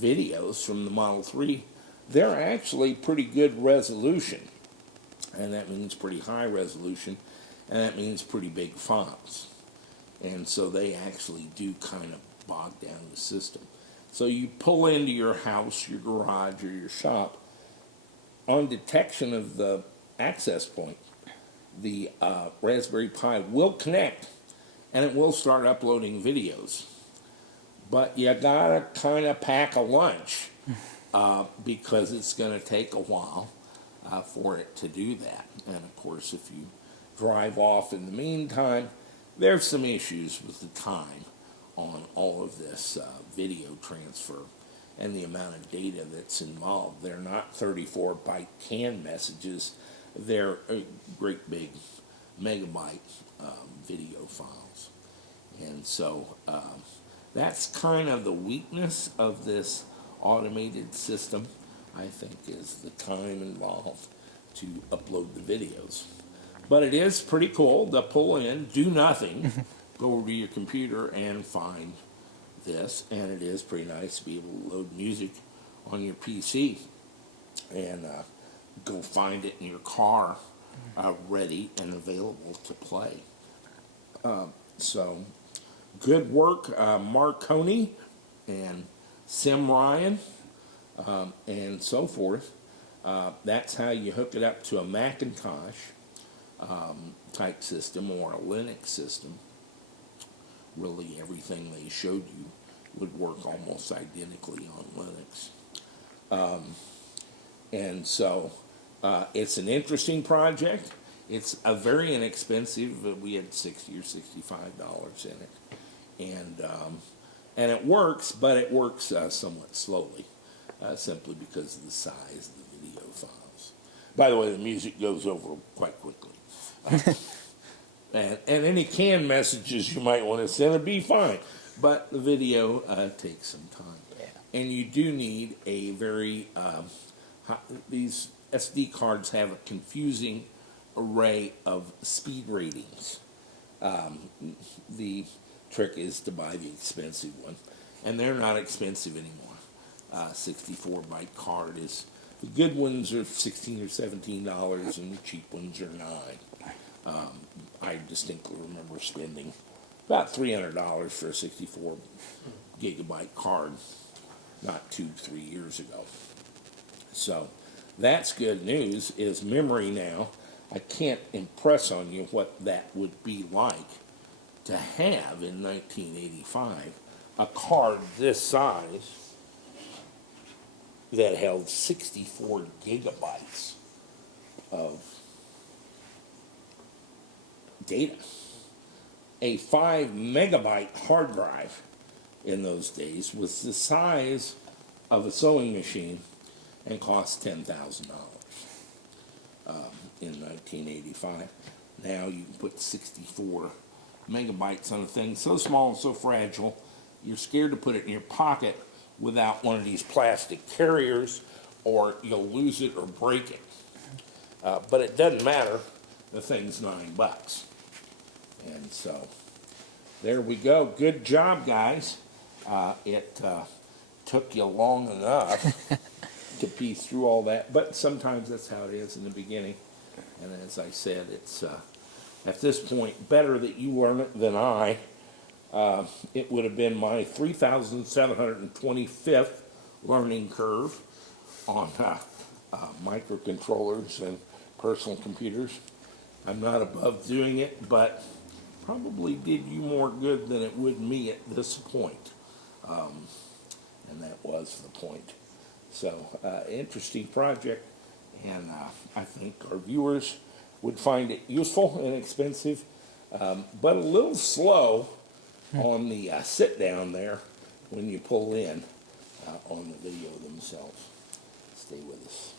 videos from the Model 3, they're actually pretty good resolution. And that means pretty high resolution, and that means pretty big fonts. And so they actually do kind of bog down the system. So you pull into your house, your garage, or your shop, on detection of the access point, the Raspberry Pi will connect, and it will start uploading videos. But you gotta kind of pack a lunch because it's going to take a while for it to do that. And of course, if you drive off in the meantime, there's some issues with the time on all of this video transfer and the amount of data that's involved. They're not 34 byte CAN messages, they're great big megabyte video files. And so that's kind of the weakness of this automated system, I think, is the time involved to upload the videos. But it is pretty cool to pull in, do nothing, go over to your computer and find this, and it is pretty nice to be able to load music on your PC and go find it in your car ready and available to play. So good work, Marconi and Sim Ryan and so forth. That's how you hook it up to a Macintosh type system or a Linux system. Really everything they showed you would work almost identically on Linux. And so it's an interesting project. It's a very inexpensive. We had $60 or $65 in it, and it works, but it works somewhat slowly, simply because of the size of the video files. By the way, the music goes over quite quickly. And any canned messages you might want to send would be fine, but the video takes some time. Yeah. And you do need a very, these SD cards have a confusing array of speed ratings. The trick is to buy the expensive one, and they're not expensive anymore. 64 byte card is, the good ones are $16 or $17, and the cheap ones are $9. I distinctly remember spending about $300 for a 64 gigabyte card not 2-3 years ago. So that's good news. Is memory now. I can't impress on you what that would be like to have in 1985 a card this size that held 64 gigabytes of data. A 5 megabyte hard drive in those days was the size of a sewing machine and cost $10,000 in 1985. Now you can put 64 megabytes on a thing so small and so fragile, you're scared to put it in your pocket without one of these plastic carriers, or you'll lose it or break it. But it doesn't matter. The thing's $9. And so there we go. Good job, guys. It took you long enough to piece through all that, but sometimes that's how it is in the beginning. And as I said, it's at this point better that you learn it than I. It would have been my 3,725th learning curve on microcontrollers and personal computers. I'm not above doing it, but probably did you more good than it would me at this point. And that was the point. So, interesting project, and I think our viewers would find it useful and expensive, but a little slow on the sit down there when you pull in on the video themselves. Stay with us.